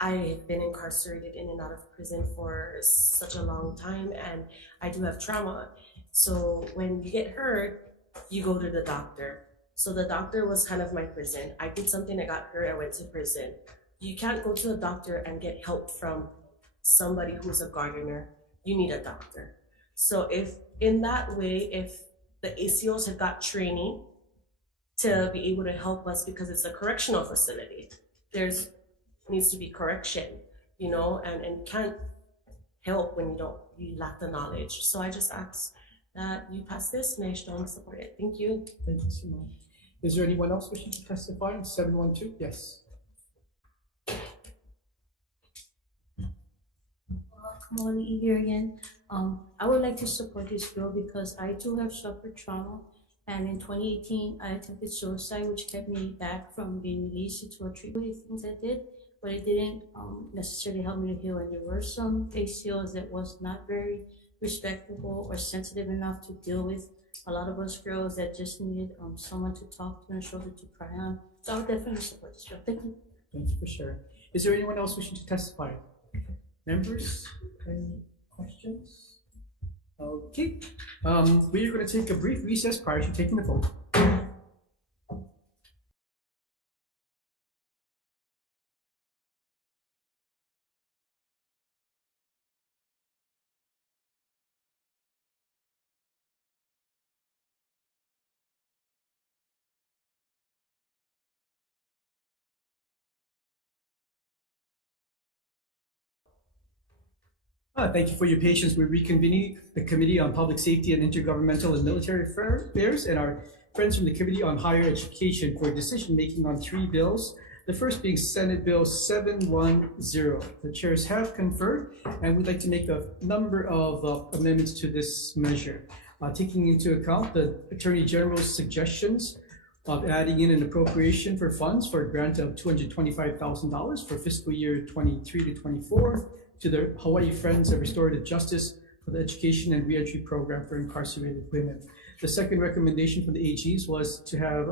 I have been incarcerated in and out of prison for such a long time, and I do have trauma. So when you get hurt, you go to the doctor. So the doctor was kind of my prison. I did something, I got hurt, I went to prison. You can't go to a doctor and get help from somebody who's a gardener. You need a doctor. So if in that way, if the ACOs have got training to be able to help us, because it's a correctional facility, there's needs to be correction, you know, and can't help when you lack the knowledge. So I just ask that you pass this, and I strongly support it. Thank you. Thank you, Simone. Is there anyone else wishing to testify on 712? Yes. Come on, here again. I would like to support this bill because I too have suffered trauma, and in 2018 I attempted suicide, which kept me back from being released into a treatment. Things I did, but it didn't necessarily help me to heal. And there were some ACOs that was not very respectable or sensitive enough to deal with a lot of us girls that just needed someone to talk to and a shoulder to cry on. So I would definitely support this bill. Thank you. Thank you for sharing. Is there anyone else wishing to testify? Members, any questions? Okay, we are going to take a brief recess prior to taking the vote. Thank you for your patience. We're reconvening the Committee on Public Safety and Intergovernmental and Military Affairs and our friends from the Committee on Higher Education for decision-making on 3 bills. The first being Senate Bill 710. The chairs have conferred, and we'd like to make a number of amendments to this measure. Taking into account the Attorney General's suggestions of adding in an appropriation for funds for a grant of $225,000 for fiscal year 23 to 24, to the Hawaii Friends of Restorative Justice for the education and reentry program for incarcerated women. The second recommendation from the AGs was to have,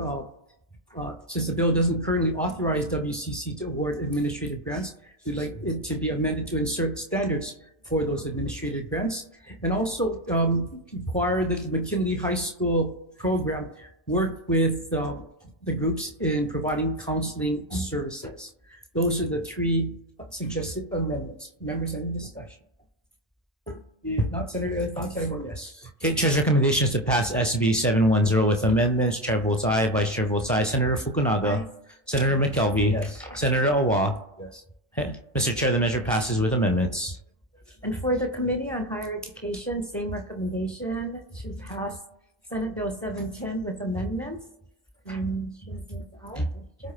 since the bill doesn't currently authorize WCC to award administrative grants, we'd like it to be amended to insert standards for those administrative grants, and also require that the McKinley High School program work with the groups in providing counseling services. Those are the three suggested amendments. Members, any discussion? If not, Senator Elefante, I vote yes. Okay, Chair's recommendation is to pass SB 710 with amendments. Chair votes aye, Vice Chair votes aye. Senator Fukunaga. Senator McKelvey. Yes. Senator Awa. Yes. Mr. Chair, the measure passes with amendments. And for the Committee on Higher Education, same recommendation to pass Senate Bill 710 with amendments. And Chair says aye, Vice Chair.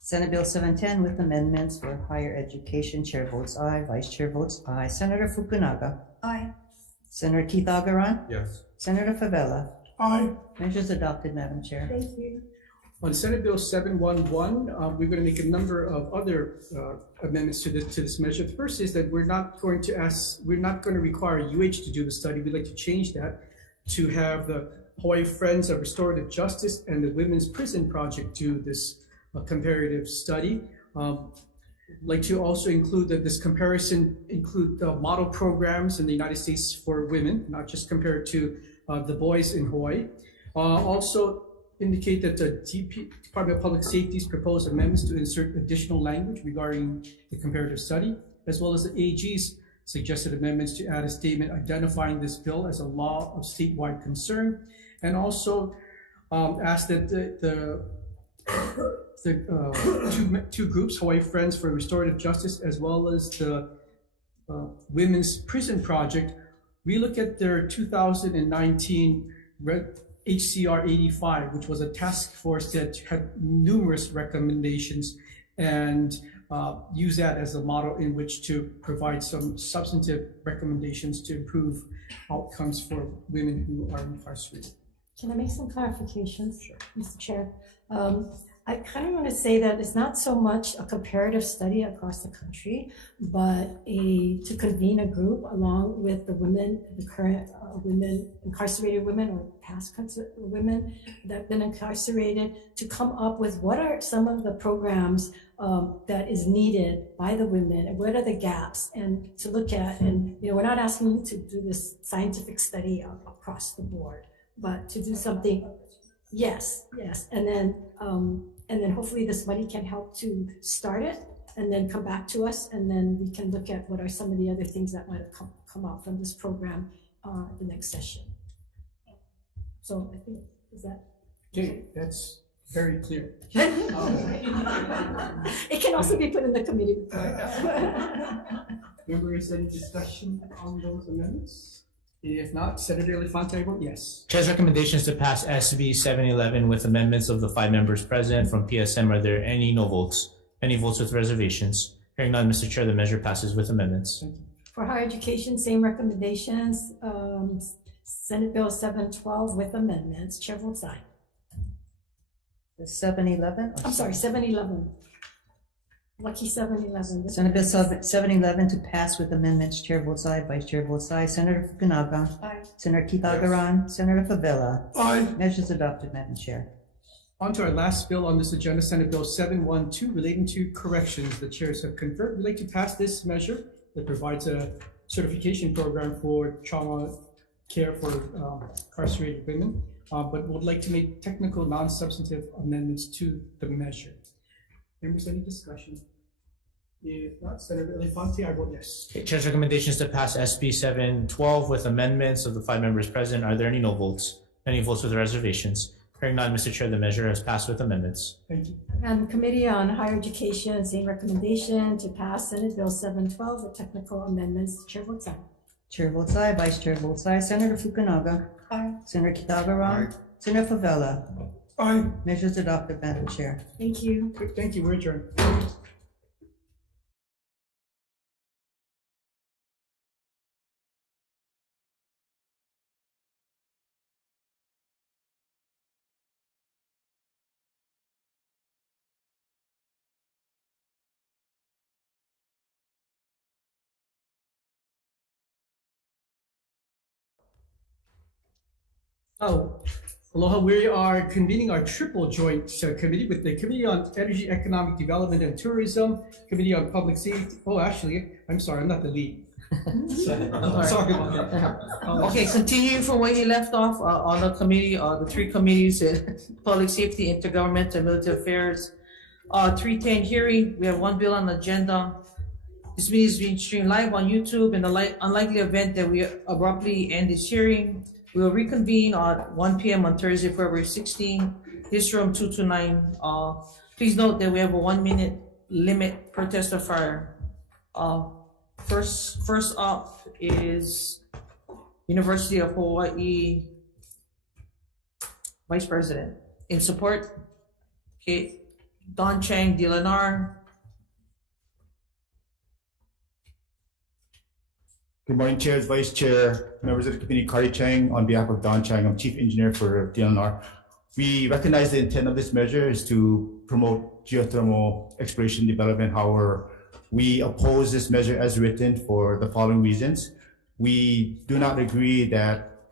Senate Bill 710 with amendments for higher education. Chair votes aye. Vice Chair votes aye. Senator Fukunaga. Aye. Senator Keith Agaran. Yes. Senator Favela. Aye. Measures adopted, Madam Chair. Thank you. On Senate Bill 711, we're going to make a number of other amendments to this measure. The first is that we're not going to require UH to do the study. We'd like to change that to have the Hawaii Friends of Restorative Justice and the Women's Prison Project do this comparative study. Like to also include that this comparison include model programs in the United States for women, not just compared to the boys in Hawaii. Also indicate that the Department of Public Safety's proposed amendments to insert additional language regarding the comparative study, as well as the AG's suggested amendments to add a statement identifying this bill as a law of statewide concern, and also ask that the two groups, Hawaii Friends for Restorative Justice, as well as the Women's Prison Project, relook at their 2019 HCR 85, which was a task force that had numerous recommendations, and use that as a model in which to provide some substantive recommendations to improve outcomes for women who are incarcerated. Can I make some clarifications, sure, Mr. Chair? I kind of want to say that it's not so much a comparative study across the country, but to convene a group along with the women, the current women, incarcerated women or past women that have been incarcerated, to come up with what are some of the programs that is needed by the women and what are the gaps, and to look at, and we're not asking you to do this scientific study across the board, but to do something. Yes, and then hopefully this money can help to start it and then come back to us, and then we can look at what are some of the other things that might have come out from this program the next session. So I think, is that? Okay, that's very clear. It can also be put in the committee report. Members, any discussion on those amendments? If not, Senator Elefante, I vote yes. Chair's recommendation is to pass SB 711 with amendments of the 5 members present from PSM. Are there any no votes? Any votes with reservations? Hearing none, Mr. Chair, the measure passes with amendments. For higher education, same recommendations. Senate Bill 712 with amendments. Chair votes aye. The 711? I'm sorry, 711. Lucky 711. Senate Bill 711 to pass with amendments. Chair votes aye. Vice Chair votes aye. Senator Fukunaga. Aye. Senator Keith Agaran. Senator Favela. Aye. Measures adopted, Madam Chair. On to our last bill on this agenda, Senate Bill 712, relating to corrections. The chairs have confirmed. We'd like to pass this measure that provides a certification program for trauma care for incarcerated women, but would like to make technical, non-substantive amendments to the measure. Members, any discussion? If not, Senator Elefante, I vote yes. Okay, Chair's recommendation is to pass SB 712 with amendments of the 5 members present. Are there any no votes? Any votes with reservations? Hearing none, Mr. Chair, the measure has passed with amendments. Thank you. And the Committee on Higher Education, same recommendation to pass Senate Bill 712 with technical amendments. Chair votes aye. Chair votes aye. Vice Chair votes aye. Senator Fukunaga. Aye. Senator Keith Agaran. Senator Favela. Aye. Measures adopted, Madam Chair. Thank you. Thank you. We're adjourned. Oh, aloha. We are convening our triple joint committee with the Committee on Energy, Economic Development and Tourism, Committee on Public Safety. Oh, actually, I'm sorry, I'm not the lead. Sorry about that. Okay, continuing from where you left off, on the committee, the three committees, Public Safety, Intergovernmental and Military Affairs. 310 hearing, we have one bill on the agenda. This meeting is being streamed live on YouTube. In the unlikely event that we abruptly end this hearing, we will reconvene at 1 p.m. on Thursday, February 16, this room 229. Please note that we have a 1 minute limit per testifier. First up is University of Hawaii Vice President. In support, okay, Don Chang Dilanar. Good morning, Chairs, Vice Chair, members of the committee. Kari Chang on behalf of Don Chang. I'm Chief Engineer for DLNR. We recognize the intent of this measure is to promote geothermal exploration development. However, we oppose this measure as written for the following reasons. We do not agree that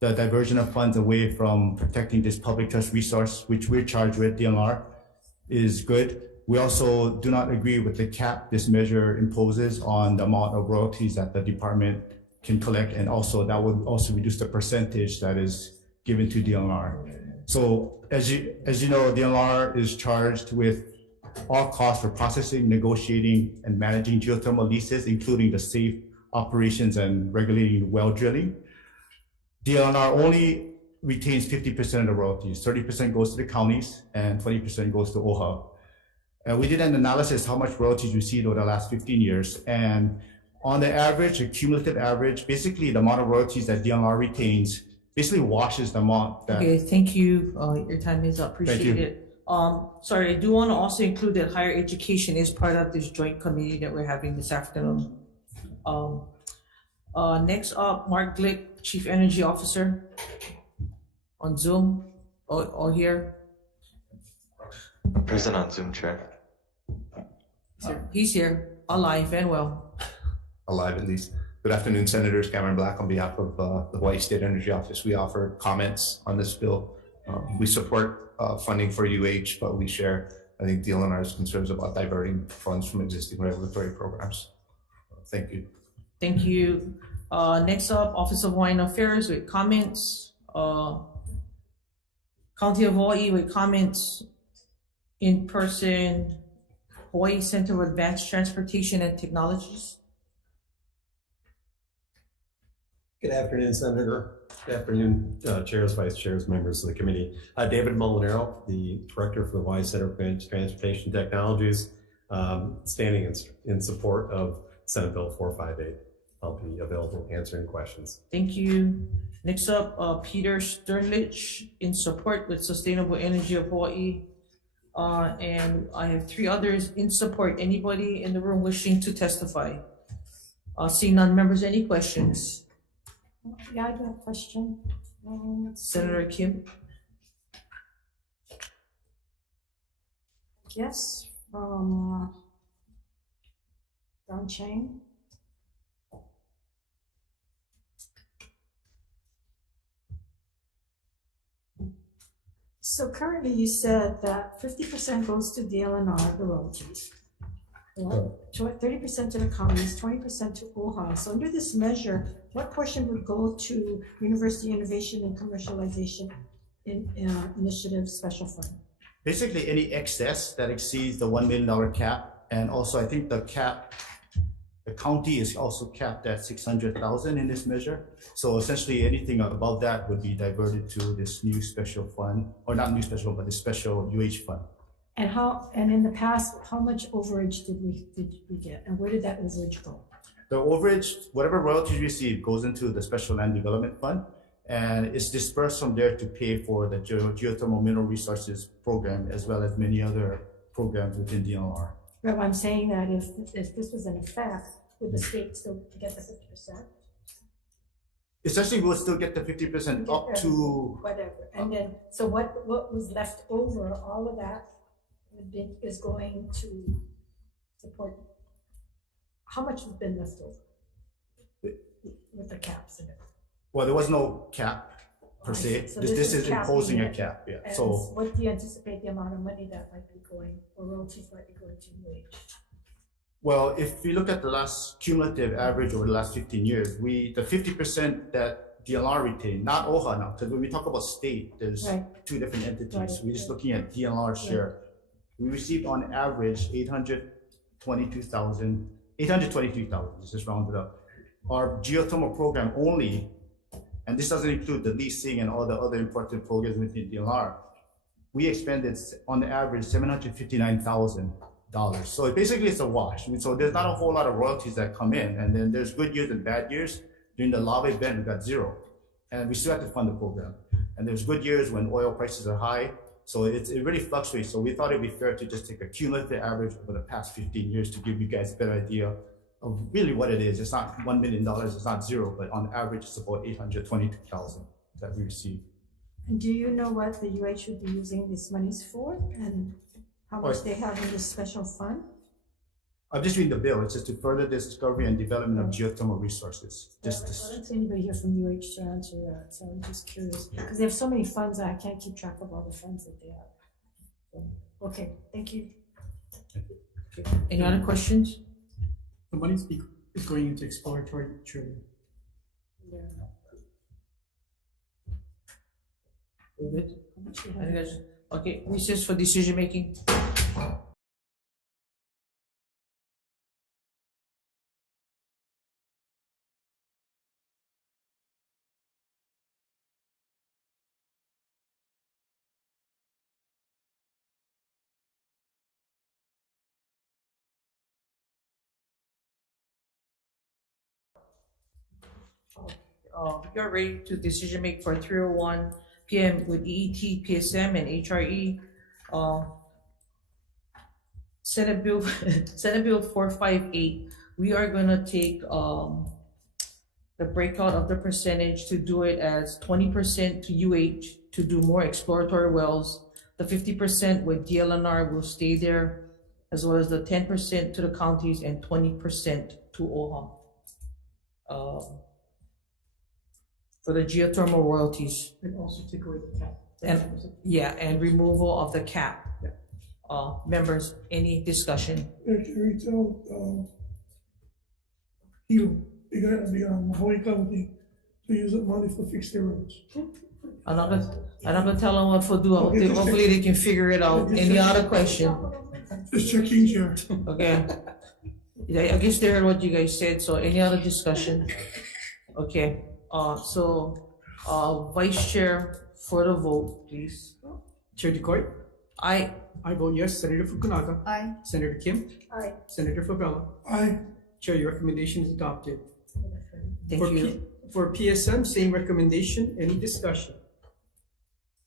the diversion of funds away from protecting this public trust resource, which we're charged with, DLNR, is good. We also do not agree with the cap this measure imposes on the amount of royalties that the department can collect, and also that would also reduce the percentage that is given to DLNR. So as you know, DLNR is charged with all costs for processing, negotiating, and managing geothermal leases, including the safe operations and regulating well drilling. DLNR only retains 50% of the royalties. 30% goes to the counties and 20% goes to OHA. And we did an analysis how much royalties received over the last 15 years. And on the average, a cumulative average, basically the amount of royalties that DLNR retains basically washes the amount that. Okay, thank you. Your time is up. Appreciate it. Sorry, I do want to also include that higher education is part of this joint committee that we're having this afternoon. Next up, Mark Glick, Chief Energy Officer on Zoom. All here. Present on Zoom, Chair. He's here, alive and well. Alive at least. Good afternoon, Senators. Cameron Black on behalf of the Hawaii State Energy Office. We offer comments on this bill. We support funding for UH, but we share, I think, DLNR's concerns about diverting funds from existing regulatory programs. Thank you. Thank you. Next up, Office of Hawaiian Affairs with comments. County of Hawaii with comments. In person, Hawaii Center of Advanced Transportation and Technologies. Good afternoon, Senator. Good afternoon, chairs, vice chairs, members of the committee. David Molinaro, the director for the Hawaii Center for Transportation Technologies, standing in support of Senate Bill 458. I'll be available to answer any questions. Thank you. Next up, Peter Sternlich in support with Sustainable Energy of Hawaii. And I have three others in support. Anybody in the room wishing to testify? Seeing none, members, any questions? Yeah, I do have a question. Senator Kim. Yes, from Don Chang. So currently you said that 50% goes to DLNR, the royalties. 30% to the counties, 20% to OHA. So under this measure, what portion would go to University Innovation and Commercialization Initiative Special Fund? Basically, any excess that exceeds the $1 million cap, and also I think the cap, the county is also capped at 600,000 in this measure. So essentially, anything above that would be diverted to this new special fund, or not new special, but the special UH fund. And in the past, how much overage did we get, and where did that overage go? The overage, whatever royalties received, goes into the Special Land Development Fund, and it's dispersed from there to pay for the Geothermal Mineral Resources Program, as well as many other programs within DLNR. Well, I'm saying that if this was in effect, would the state still get the 50%? Essentially, we'll still get the 50% up to whatever. And then, so what was left over, all of that is going to support. How much has been left over with the caps in it? Well, there was no cap. per se. So This is capping imposing a it. cap, yeah. And So what do you anticipate the amount of money that might be going, or royalties might be going to UH? well, if we look at the last cumulative average over the last 15 years, the 50% that DLR retained, not OHA now, because when we talk about state, there's Right. two different entities. Right. We're just looking at DLR share. We received on average 823,000, let's just round it up. Our geothermal program only, and this doesn't include the leasing and all the other important programs within DLR, we expended on average $759,000. So basically it's a wash. So there's not a whole lot of royalties that come in, and then there's good years and bad years. During the lava event, we got zero, and we still have to fund the program. And there's good years when oil prices are high, so it really fluctuates. So we thought it'd be fair to just take a cumulative average over the past 15 years to give you guys a better idea of really what it is. It's not $1 million, it's not zero, but on average, it's about 822,000 that we receive. And do you know what the UH would be using these monies for, and how much they have in this special fund? I'm just reading the bill. It's just to further the discovery and development of geothermal resources. I don't see anybody here from UH to answer that, so I'm just curious, because they have so many funds, I can't keep track of all the funds that they have. So, okay, thank you. Any other questions? The money is going into exploratory drilling. We're good? Any guys- Okay, recess for decision making. We are ready to decision make for 3:01 PM with EET-PSM and HRE. Senate Bill Senate Bill 458. We are gonna take the breakout of the percentage to do it as 20% to UH to do more exploratory wells. The 50% with DLNR will stay there, as well as the 10% to the counties and 20% to OHA. For the geothermal royalties. And also take away the cap. And removal of the cap. Members, any discussion? Can we tell, the Hawai'i County to use that money to fix their roads? I'm not gonna tell them what to do. Hopefully they can figure it out. Any other question? Just checking here. Okay. I guess they heard what you guys said, so any other discussion? Okay, Vice Chair for the vote, please. Chair DeCoy? Aye. I vote yes. Senator Fukunaga? Aye. Senator Kim? Aye. Senator Favela? Aye. Chair, your recommendation is adopted. Thank you. For PSM, same recommendation. Any discussion?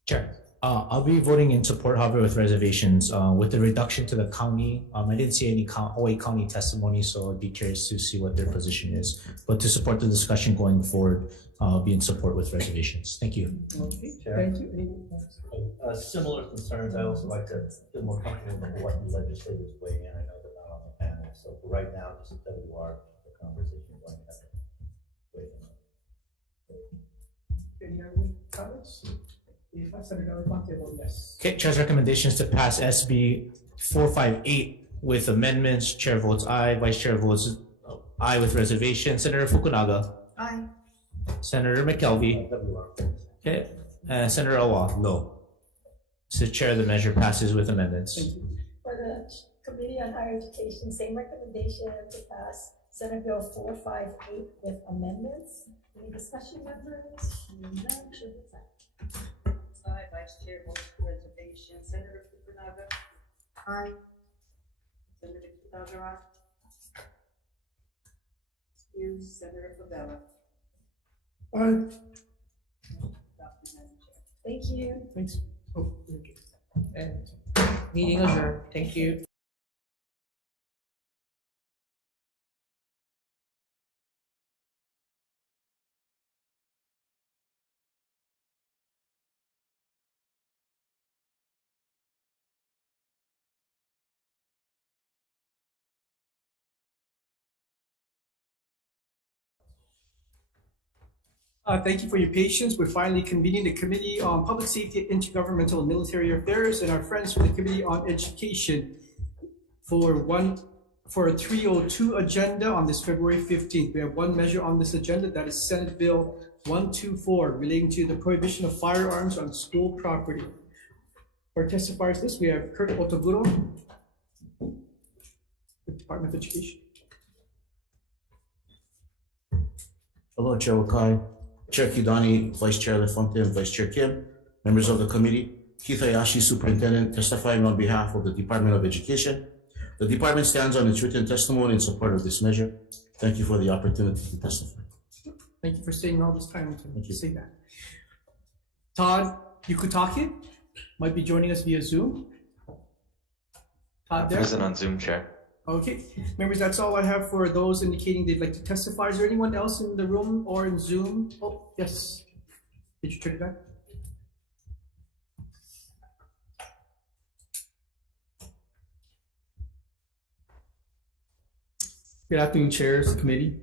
Chair, I'll be voting in support, however, with reservations. With the reduction to the county, I didn't see any Hawai'i County testimony, so I'd be curious to see what their position is. But to support the discussion going forward, I'll be in support with reservations. Thank you. Okay, Chair. thank you. Similar concerns. I also like to feel more comfortable with what the legislators weigh in. I know they're not on the panel, so for right now, just a WR, the conversation is going to have to weigh in. Any other comments? If I said another one, I vote yes. Okay, Chair's recommendations to pass SB 458 with amendments. Chair votes aye. Vice Chair votes aye with reservation. Senator Fukunaga. Aye. Senator McKelvey. Okay. Senator Awa. No. Mr. Chair, the measure passes with amendments. For the Committee on Higher Education, same recommendation to pass Senate Bill 458 with amendments. Any discussion, members? None, Chair votes aye. Aye. Vice Chair votes for reservation. Senator Fukunaga. Aye. Senator Kitagawa. Excuse Senator Favela. Aye. Thank you. Thanks. Oh, okay. And meeting adjourned. Thank you. Thank you for your patience. We're finally convening the Committee on Public Safety, Intergovernmental and Military Affairs and our friends from the Committee on Education for a 302 agenda on this February 15th. We have one measure on this agenda, that is Senate Bill 124, relating to the prohibition of firearms on school property. For testifiers list, we have Kurt Otoguro, the Department of Education. Hello, Chair Wakai, Chair Kidani, Vice Chair Lefonte, and Vice Chair Kim, members of the committee. Keith Hayashi, Superintendent, testifying on behalf of the Department of Education. The department stands on its written testimony in support of this measure. Thank you for the opportunity to testify. Thank you for staying all this time to say that. Todd Yukutake might be joining us via Zoom. Todd there? Present on Zoom, Chair. Okay, members, that's all I have for those indicating they'd like to testify. Is there anyone else in the room or in Zoom? Oh, yes. Did you turn it back? Good afternoon, chairs, committee.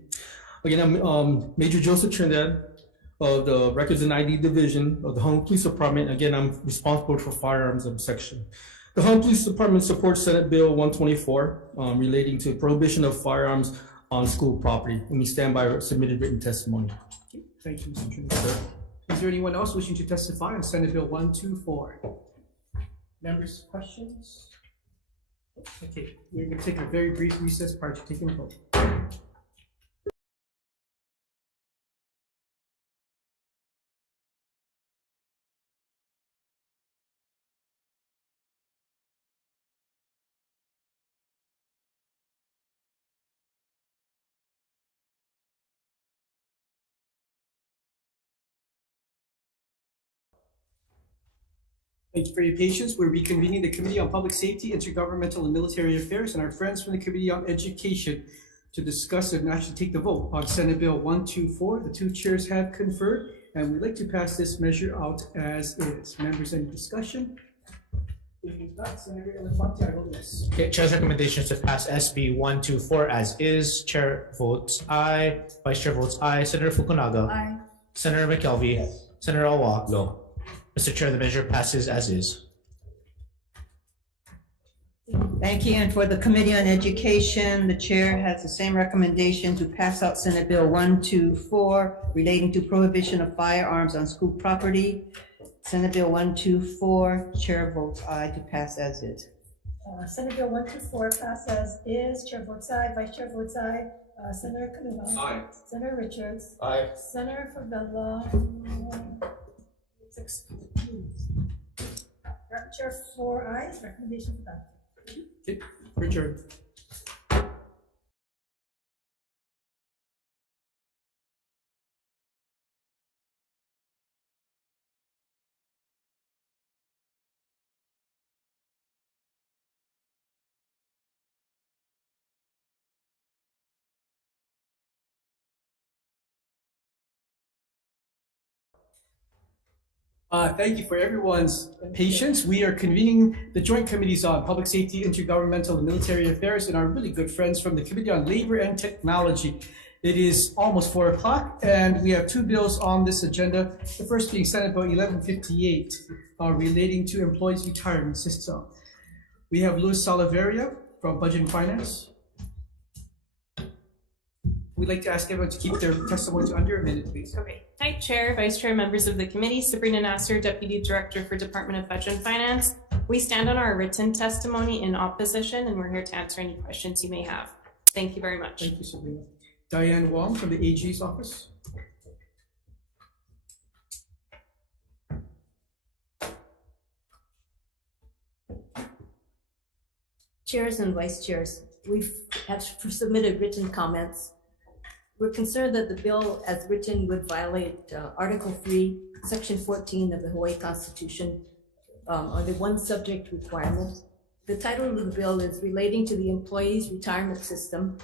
Again, I'm Major Joseph Trinidad of the Records and ID Division of the Home Police Department. Again, I'm responsible for firearms section. The Home Police Department supports Senate Bill 124 relating to prohibition of firearms on school property, and we stand by submitted written testimony. Okay, thank you, Mr. Trinidad. Is there anyone else wishing to testify on Senate Bill 124? Members, questions? Okay, we're going to take a very brief recess prior to taking a vote. Thank you for your patience. We're reconvening the Committee on Public Safety, Intergovernmental and Military Affairs and our friends from the Committee on Education to discuss and actually take the vote on Senate Bill 124. The two chairs have conferred, and we'd like to pass this measure out as is. Members, any discussion? If not, Senator Elefante, I vote yes. Okay, Chair's recommendations to pass SB 124 as is. Chair votes aye. Vice Chair votes aye. Senator Fukunaga. Aye. Senator McKelvey. Yes. Senator Awa. No. Mr. Chair, the measure passes as is. Thank you. And for the Committee on Education, the chair has the same recommendation to pass out Senate Bill 124 relating to prohibition of firearms on school property. Senate Bill 124, chair votes aye to pass as is. Senate Bill 124 passed as is. Chair votes aye. Vice Chair votes aye. Senator Kanuga. Aye. Senator Richards. Aye. Senator Favela. Chair 4 ayes. Recommendation for that. Okay, Richard. Thank you for everyone's patience. We are convening the Joint Committees on Public Safety, Intergovernmental and Military Affairs and our really good friends from the Committee on Labor and Technology. It is almost 4 o'clock and we have two bills on this agenda. The first being Senate Bill 1158 relating to employees' retirement system. We have Luis Salaveria from Budget and Finance. We'd like to ask everyone to keep their testimony to under a minute, please. Okay. Hi, Chair, Vice Chair, members of the committee. Sabrina Nasser, Deputy Director for Department of Budget and Finance. We stand on our written testimony in opposition, and we're here to answer any questions you may have. Thank you very much. Thank you, Sabrina. Diane Wong from the AG's office. Chairs and vice chairs, we've submitted written comments. We're concerned that the bill as written would violate Article 3, Section 14 of the Hawaii Constitution on the one subject requirement. The title of the bill is relating to the employees' retirement system.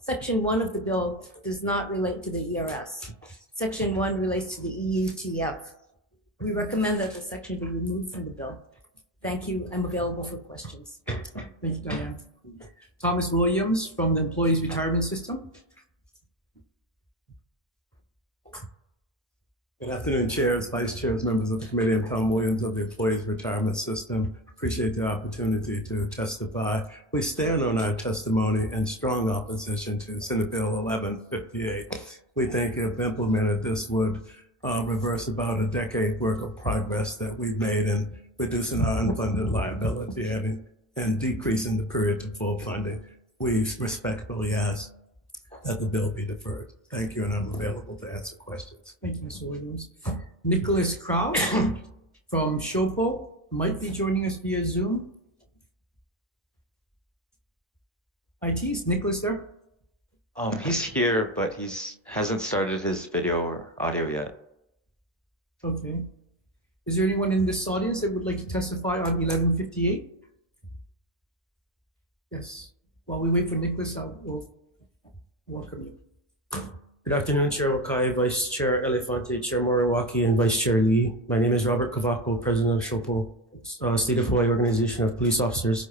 Section 1 of the bill does not relate to the ERS. Section 1 relates to the EUTF. We recommend that the section be removed from the bill. Thank you. I'm available for questions. Thank you, Diane. Thomas Williams from the Employees Retirement System. Good afternoon, chairs, vice chairs, members of the committee. I'm Tom Williams of the Employees Retirement System. Appreciate the opportunity to testify. We stand on our testimony in strong opposition to Senate Bill 1158. We think if implemented, this would reverse about a decade worth of progress that we've made in reducing our unfunded liability and decreasing the period to full funding. We respectfully ask that the bill be deferred. Thank you, and I'm available to answer questions. Thank you, Mr. Williams. Nicholas Krause from Shopo might be joining us via Zoom. IT, is Nicholas there? He's here, but hasn't started his video or audio yet. Okay. Is there anyone in this audience that would like to testify on 1158? Yes. While we wait for Nicholas, I will welcome you. Good afternoon, Chair Wakai, Vice Chair Elefante, Chair Moriwaki, and Vice Chair Lee. My name is Robert Kavako, President of Shopo, State of Hawaii Organization of Police Officers.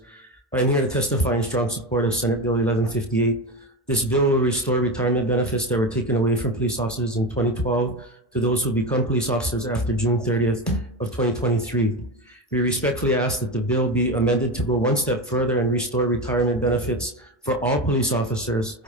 I am here to testify in strong support of Senate Bill 1158. This bill will restore retirement benefits that were taken away from police officers in 2012 to those who become police officers after June 30th of 2023. We respectfully ask that the bill be amended to go one step further and restore retirement benefits for all police officers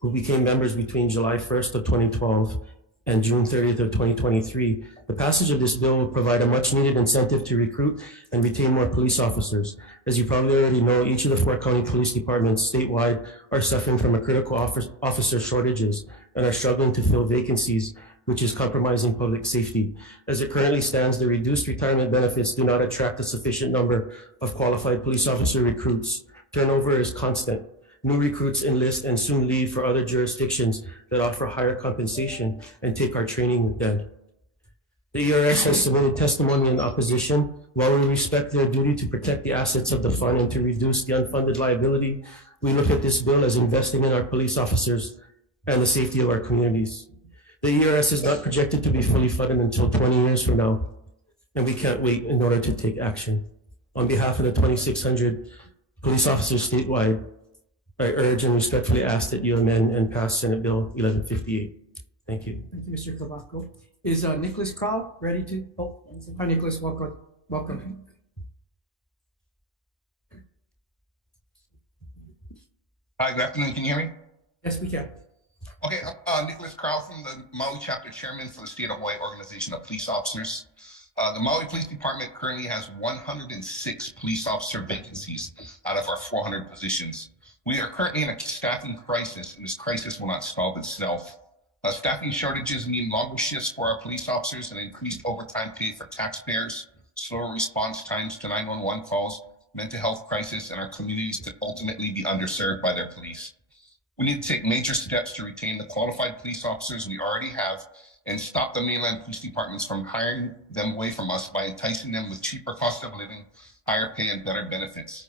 who became members between July 1st of 2012 and June 30th of 2023. The passage of this bill will provide a much needed incentive to recruit and retain more police officers. As you probably already know, each of the 4 county police departments statewide are suffering from a critical officer shortages and are struggling to fill vacancies, which is compromising public safety. As it currently stands, the reduced retirement benefits do not attract a sufficient number of qualified police officer recruits. Turnover is constant. New recruits enlist and soon leave for other jurisdictions that offer higher compensation and take our training with them. The ERS has submitted testimony in opposition. While we respect their duty to protect the assets of the fund and to reduce the unfunded liability, we look at this bill as investing in our police officers and the safety of our communities. The ERS is not projected to be fully funded until 20 years from now, and we can't wait in order to take action. On behalf of the 2,600 police officers statewide, I urge and respectfully ask that you amend and pass Senate Bill 1158. Thank you. Thank you, Mr. Kavako. Is Nicholas Crow ready to? Oh, hi, Nicholas. Welcome. Welcome. Hi, good afternoon. Can you hear me? Yes, we can. Okay, I'm Nicholas Crowell from the Maui Chapter Chairman for the State of Hawaii Organization of Police Officers. The Maui Police Department currently has 106 police officer vacancies out of our 400 positions. We are currently in a staffing crisis, and this crisis will not solve itself. Staffing shortages mean longer shifts for our police officers and increased overtime pay for taxpayers, slower response times to 911 calls, mental health crisis, and our communities could ultimately be underserved by their police. We need to take major steps to retain the qualified police officers we already have and stop the mainland police departments from hiring them away from us by enticing them with cheaper cost of living, higher pay, and better benefits.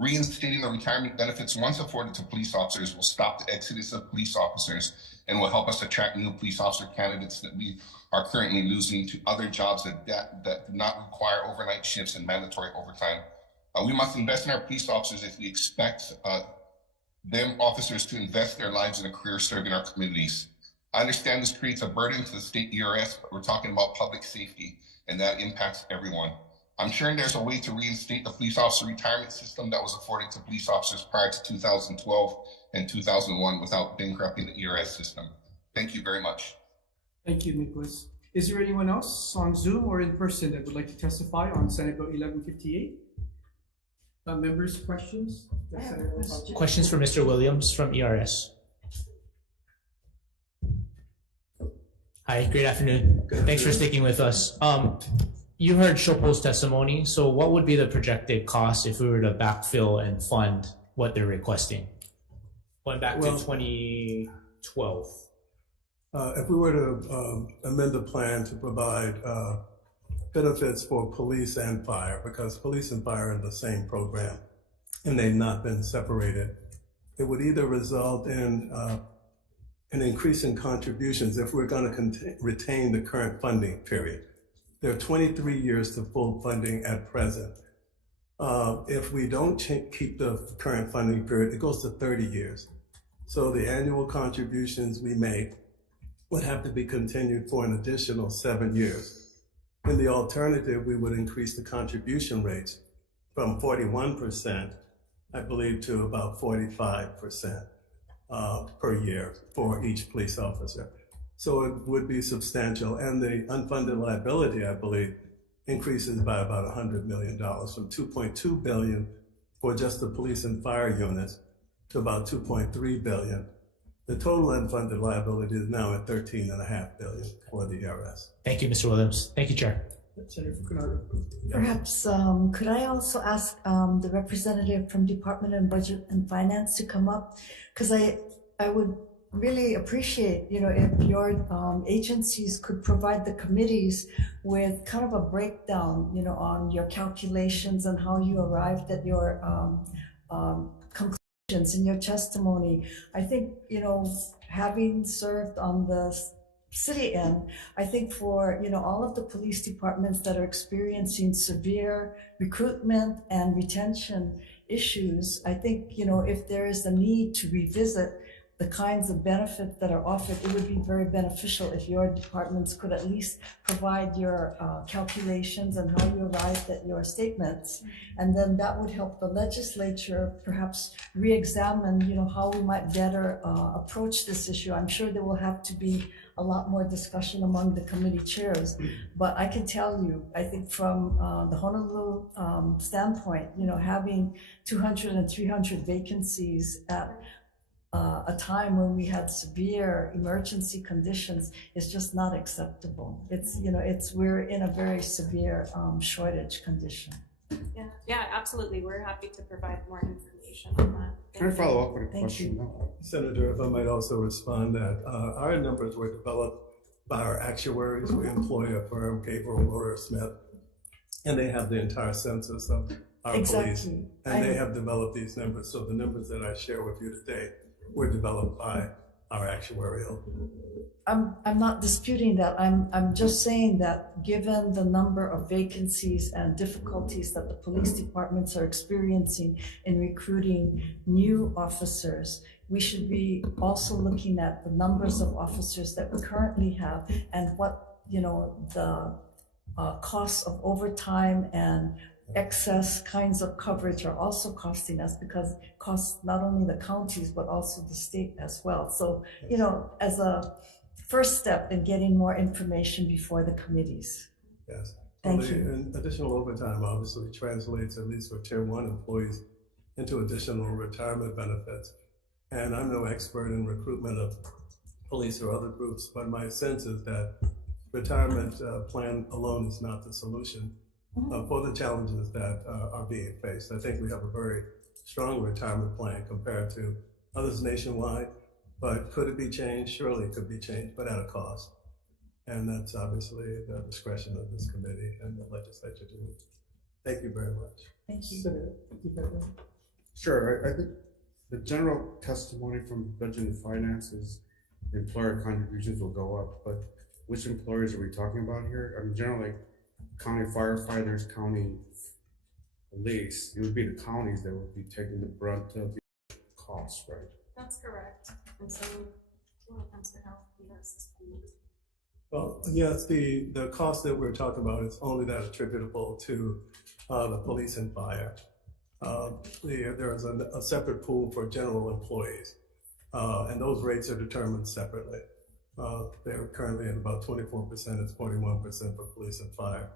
Reinstating the retirement benefits once afforded to police officers will stop the exodus of police officers and will help us attract new police officer candidates that we are currently losing to other jobs that do not require overnight shifts and mandatory overtime. We must invest in our police officers if we expect them officers to invest their lives in a career serving our communities. I understand this creates a burden to the state ERS, but we're talking about public safety, and that impacts everyone. I'm sure there's a way to reinstate the police officer retirement system that was afforded to police officers prior to 2012 and 2001 without bankrupting the ERS system. Thank you very much. Thank you, Nicholas. Is there anyone else on Zoom or in person that would like to testify on Senate Bill 1158? Members, questions? Questions for Mr. Williams from ERS. Hi, great afternoon. Thanks for sticking with us. You heard Shopo's testimony, so what would be the projected cost if we were to backfill and fund what they're requesting? Going back to 2012. If we were to amend the plan to provide benefits for police and fire, because police and fire are in the same program and they've not been separated, it would either result in an increase in contributions if we're going to retain the current funding period. There are 23 years to full funding at present. If we don't keep the current funding period, it goes to 30 years. So the annual contributions we make would have to be continued for an additional 7 years. In the alternative, we would increase the contribution rates from 41%, I believe, to about 45% per year for each police officer. So it would be substantial, and the unfunded liability, I believe, increases by about $100 million, from $2.2 billion for just the police and fire units to about $2.3 billion. The total unfunded liability is now at $13.5 billion for the ERS. Thank you, Mr. Williams. Thank you, Chair. Senator Fukunaga. Perhaps, could I also ask the representative from Department of Budget and Finance to come up? Because I would really appreciate, if your agencies could provide the committees with kind of a breakdown, on your calculations and how you arrived at your conclusions in your testimony. I think, having served on the city end, I think for, all of the police departments that are experiencing severe recruitment and retention issues, I think, if there is a need to revisit the kinds of benefits that are offered, it would be very beneficial if your departments could at least provide your calculations and how you arrived at your statements. And then that would help the legislature perhaps re-examine, how we might better approach this issue. I'm sure there will have to be a lot more discussion among the committee chairs, but I can tell you, I think from the Honolulu standpoint, having 200 and 300 vacancies at a time when we had severe emergency conditions is just not acceptable. We're in a very severe shortage condition. Yeah, absolutely. We're happy to provide more information on that. Can I follow up with a question? Senator, if I might also respond that our numbers were developed by our actuaries. We employ a firm, Gabriel Lawyer Smith, and they have the entire census of our police, and they have developed these numbers. So the numbers that I share with you today were developed by our actuarial. I'm not disputing that. I'm just saying that given the number of vacancies and difficulties that the police departments are experiencing in recruiting new officers, we should be also looking at the numbers of officers that we currently have and what, the costs of overtime and excess kinds of coverage are also costing us, because it costs not only the counties but also the state as well. So, as a first step in getting more information before the committees. Yes. Thank you. And additional overtime obviously translates, at least for Tier 1 employees, into additional retirement benefits. And I'm no expert in recruitment of police or other groups, but my sense is that retirement plan alone is not the solution for the challenges that are being faced. I think we have a very strong retirement plan compared to others nationwide, but could it be changed? Surely it could be changed, but at a cost. And that's obviously the discretion of this committee and the legislature to do. Thank you very much. Thank you. Sure, I think the general testimony from Budget and Finance is employer contributions will go up, but which employers are we talking about here? I mean, generally, county firefighters, county police, it would be the counties that would be taking the brunt of the costs, right? That's correct. And so when it comes to health, yes. Well, yes, the cost that we're talking about is only that attributable to the police and fire. There is a separate pool for general employees, and those rates are determined separately. They're currently at about 24%, it's 41% for police and fire.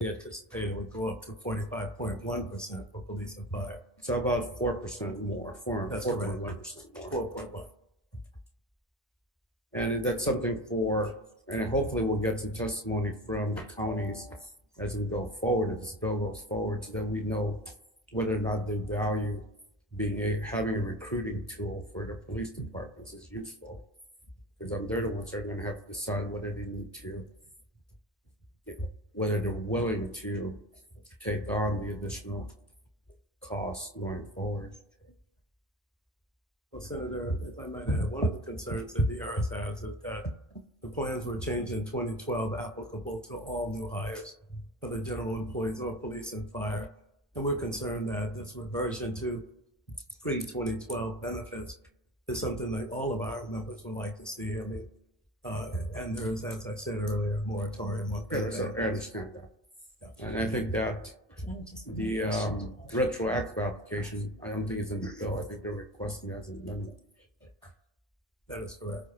We anticipate it would go up to 45.1% for police and fire. So about 4% more, 4.1% more. 4.1. And that's something and hopefully we'll get some testimony from the counties as we go forward, if this bill goes forward, so that we know whether or not they value having a recruiting tool for the police departments is useful. Because they're the ones that are going to have to decide whether they need to, whether they're willing to take on the additional costs going forward. Well, Senator, if I might add, one of the concerns that the ERS has is that the plans were changed in 2012 applicable to all new hires, whether general employees or police and fire. And we're concerned that this reversion to pre-2012 benefits is something that all of our members would like to see. I mean, And there is, as I said earlier, a moratorium on Yeah, so I understand that. And I think that the retroactive application, I don't think it's in the bill. I think they're requesting as an amendment. That is correct.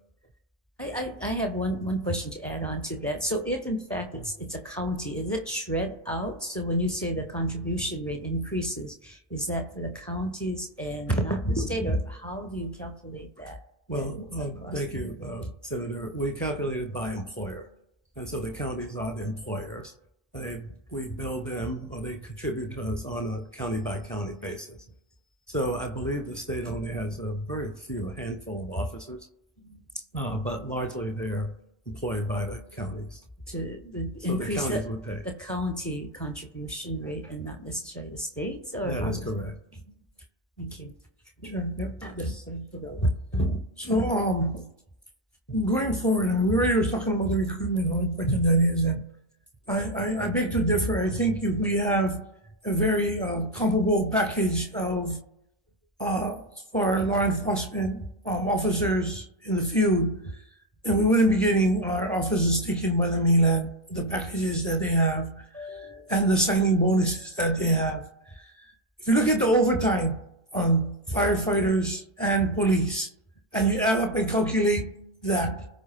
I have one question to add on to that. So if in fact it's a county, is it shred out? So when you say the contribution rate increases, is that for the counties and not the state, or how do you calculate that? Well, thank you, Senator. We calculated by employer. And so the counties are the employers. We bill them, or they contribute to us on a county by county basis. So I believe the state only has a handful of officers, but largely they're employed by the counties. To So the increase counties would pay. the county contribution rate and not necessarily the states, or? That is correct. Thank you. Sure, yep. Yes. So, going forward, and we already was talking about the recruitment, how important that is, and I beg to differ. I think if we have a very comparable package of for law enforcement officers in the field, then we wouldn't be getting our officers taken by the mainland, the packages that they have and the signing bonuses that they have. If you look at the overtime on firefighters and police, and you add up and calculate that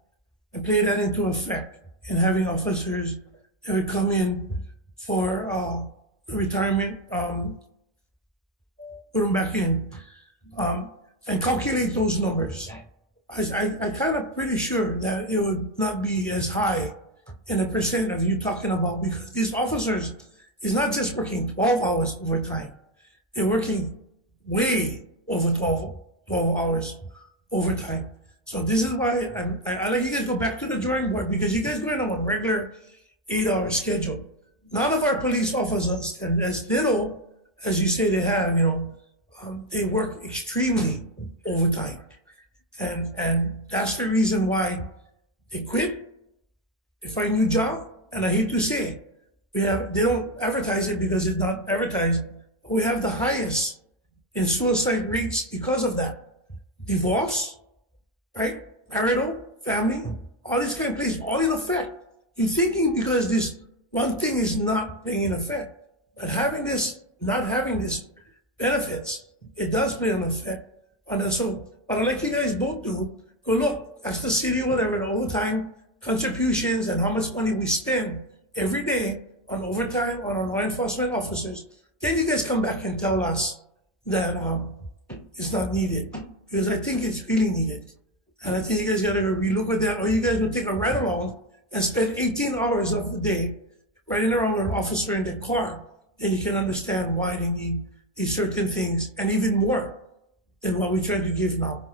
and play that into effect in having officers that would come in for retirement, put them back in, and calculate those numbers. I kind of pretty sure that it would not be as high in a percent of you talking about, because these officers is not just working 12 hours overtime. They're working way over 12 hours overtime. So this is why I like you guys go back to the drawing board, because you guys going on a regular 8-hour schedule. None of our police officers, and as little as you say they have, they work extremely overtime. And that's the reason why they quit, they find a new job, and I hate to say it, they don't advertise it because it's not advertised, but we have the highest in suicide rates because of that. Divorce, right? Marital, family, all these kind of places, all in effect. You're thinking because this one thing is not being in effect, but not having this benefits, it does play an effect on that. So, but I'd like you guys both to go look, ask the city or whatever, the overtime contributions and how much money we spend every day on overtime on our law enforcement officers. Then you guys come back and tell us that it's not needed, because I think it's really needed. And I think you guys gotta relook at that, or you guys will take a ride along and spend 18 hours of the day riding around with an officer in their car. Then you can understand why they need these certain things, and even more than what we're trying to give now.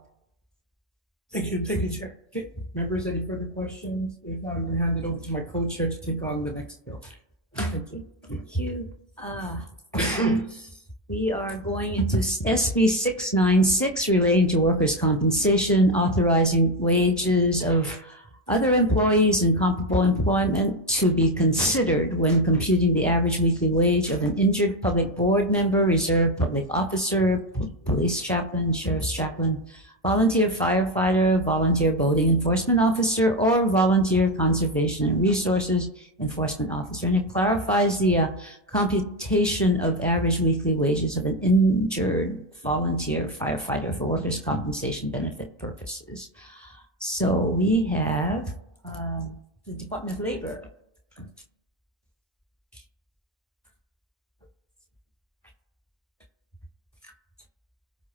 Thank you, Chair. Okay, members, any further questions? If not, I'm gonna hand it over to my co-chair to take on the next bill. Thank you. Thank you. We are going into SB 696 relating to workers' compensation, authorizing wages of other employees in comparable employment to be considered when computing the average weekly wage of an injured public board member, reserve public officer, police chaplain, sheriff's chaplain, volunteer firefighter, volunteer boating enforcement officer, or volunteer conservation and resources enforcement officer. And it clarifies the computation of average weekly wages of an injured volunteer firefighter for workers' compensation benefit purposes. So we have the Department of Labor.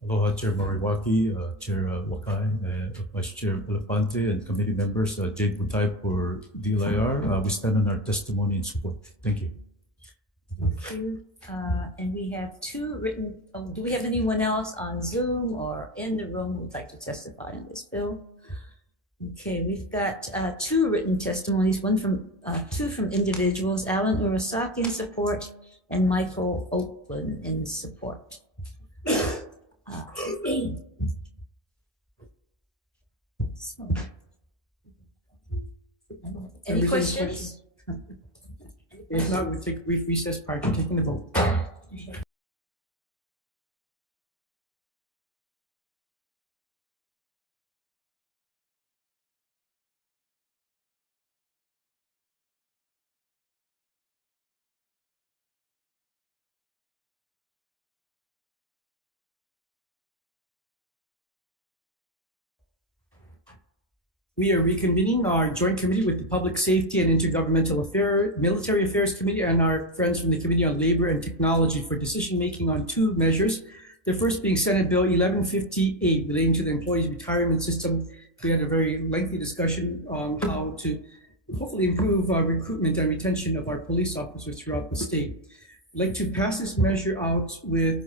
Aloha, Chair Moriwaki, Chair Wakai, Vice Chair Elefante, and committee members, Jade Butai for DLIR. We stand on our testimony in support. Thank you. Thank you. And we have two written, do we have anyone else on Zoom or in the room who would like to testify on this bill? Okay, we've got two written testimonies, two from individuals, Alan Urasaki in support and Michael Oakland in support. So, any questions? If not, we'll take a brief recess prior to taking the vote. We are reconvening our joint committee with the Public Safety and Intergovernmental Military Affairs Committee and our friends from the Committee on Labor and Technology for decision-making on two measures. The first being Senate Bill 1158 relating to the employees' retirement system. We had a very lengthy discussion on how to hopefully improve recruitment and retention of our police officers throughout the state. I'd like to pass this measure out with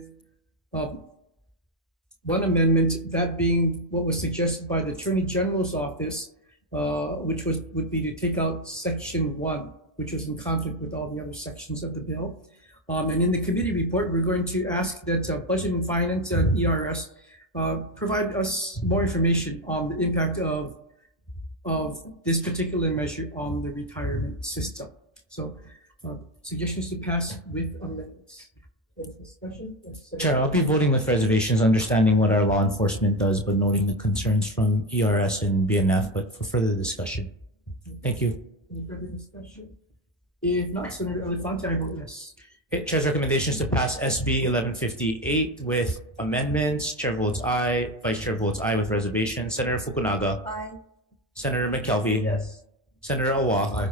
one amendment, that being what was suggested by the Attorney General's office, which would be to take out Section 1, which was in conflict with all the other sections of the bill. And in the committee report, we're going to ask that Budget and Finance and ERS provide us more information on the impact of this particular measure on the retirement system. So suggestions to pass with amendments. Discussion? Chair, I'll be voting with reservations, understanding what our law enforcement does, but noting the concerns from ERS and BNF, but for further discussion. Thank you. Any further discussion? If not, Senator Elefante, I vote yes. Okay, Chair's recommendations to pass SB 1158 with amendments. Chair votes aye. Vice Chair votes aye with reservations. Senator Fukunaga. Aye. Senator McKelvey. Yes. Senator Awa. Aye.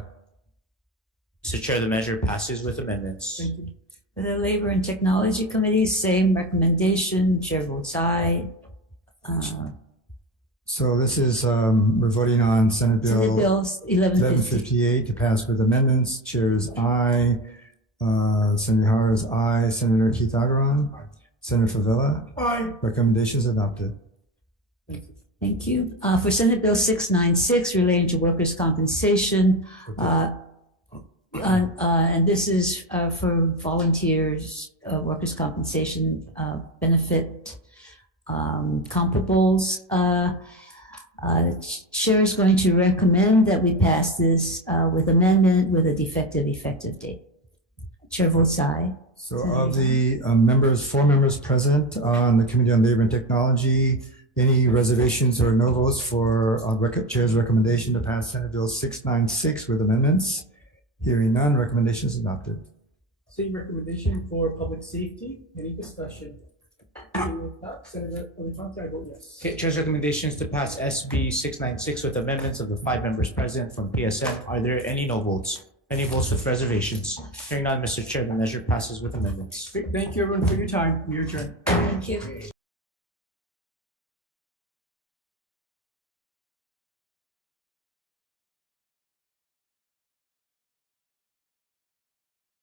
Mr. Chair, the measure passes with amendments. Thank you. For the Labor and Technology Committee, same recommendation. Chair votes aye. So this is, we're voting on Senate Bill Senate Bill 1158 to pass with amendments. Chair is aye. Senator Hara is aye. Senator Keith Agaran. Senator Favela. Aye. Recommendations adopted. Thank you. For Senate Bill 696 relating to workers' compensation, and this is for volunteers, workers' compensation benefit comparables. Chair is going to recommend that we pass this with amendment with a defective effective date. Chair votes aye. So of the members, 4 members present on the Committee on Labor and Technology, any reservations or no votes for Chair's recommendation to pass Senate Bill 696 with amendments? Hearing none, recommendation is adopted. Same recommendation for public safety. Any discussion? If not, Senator Elefante, I vote yes. Okay, Chair's recommendations to pass SB 696 with amendments of the 5 members present from PSM. Are there any no votes? Any votes with reservations? Hearing none, Mr. Chair, the measure passes with amendments. Great. Thank you everyone for your time. We adjourn. Thank you.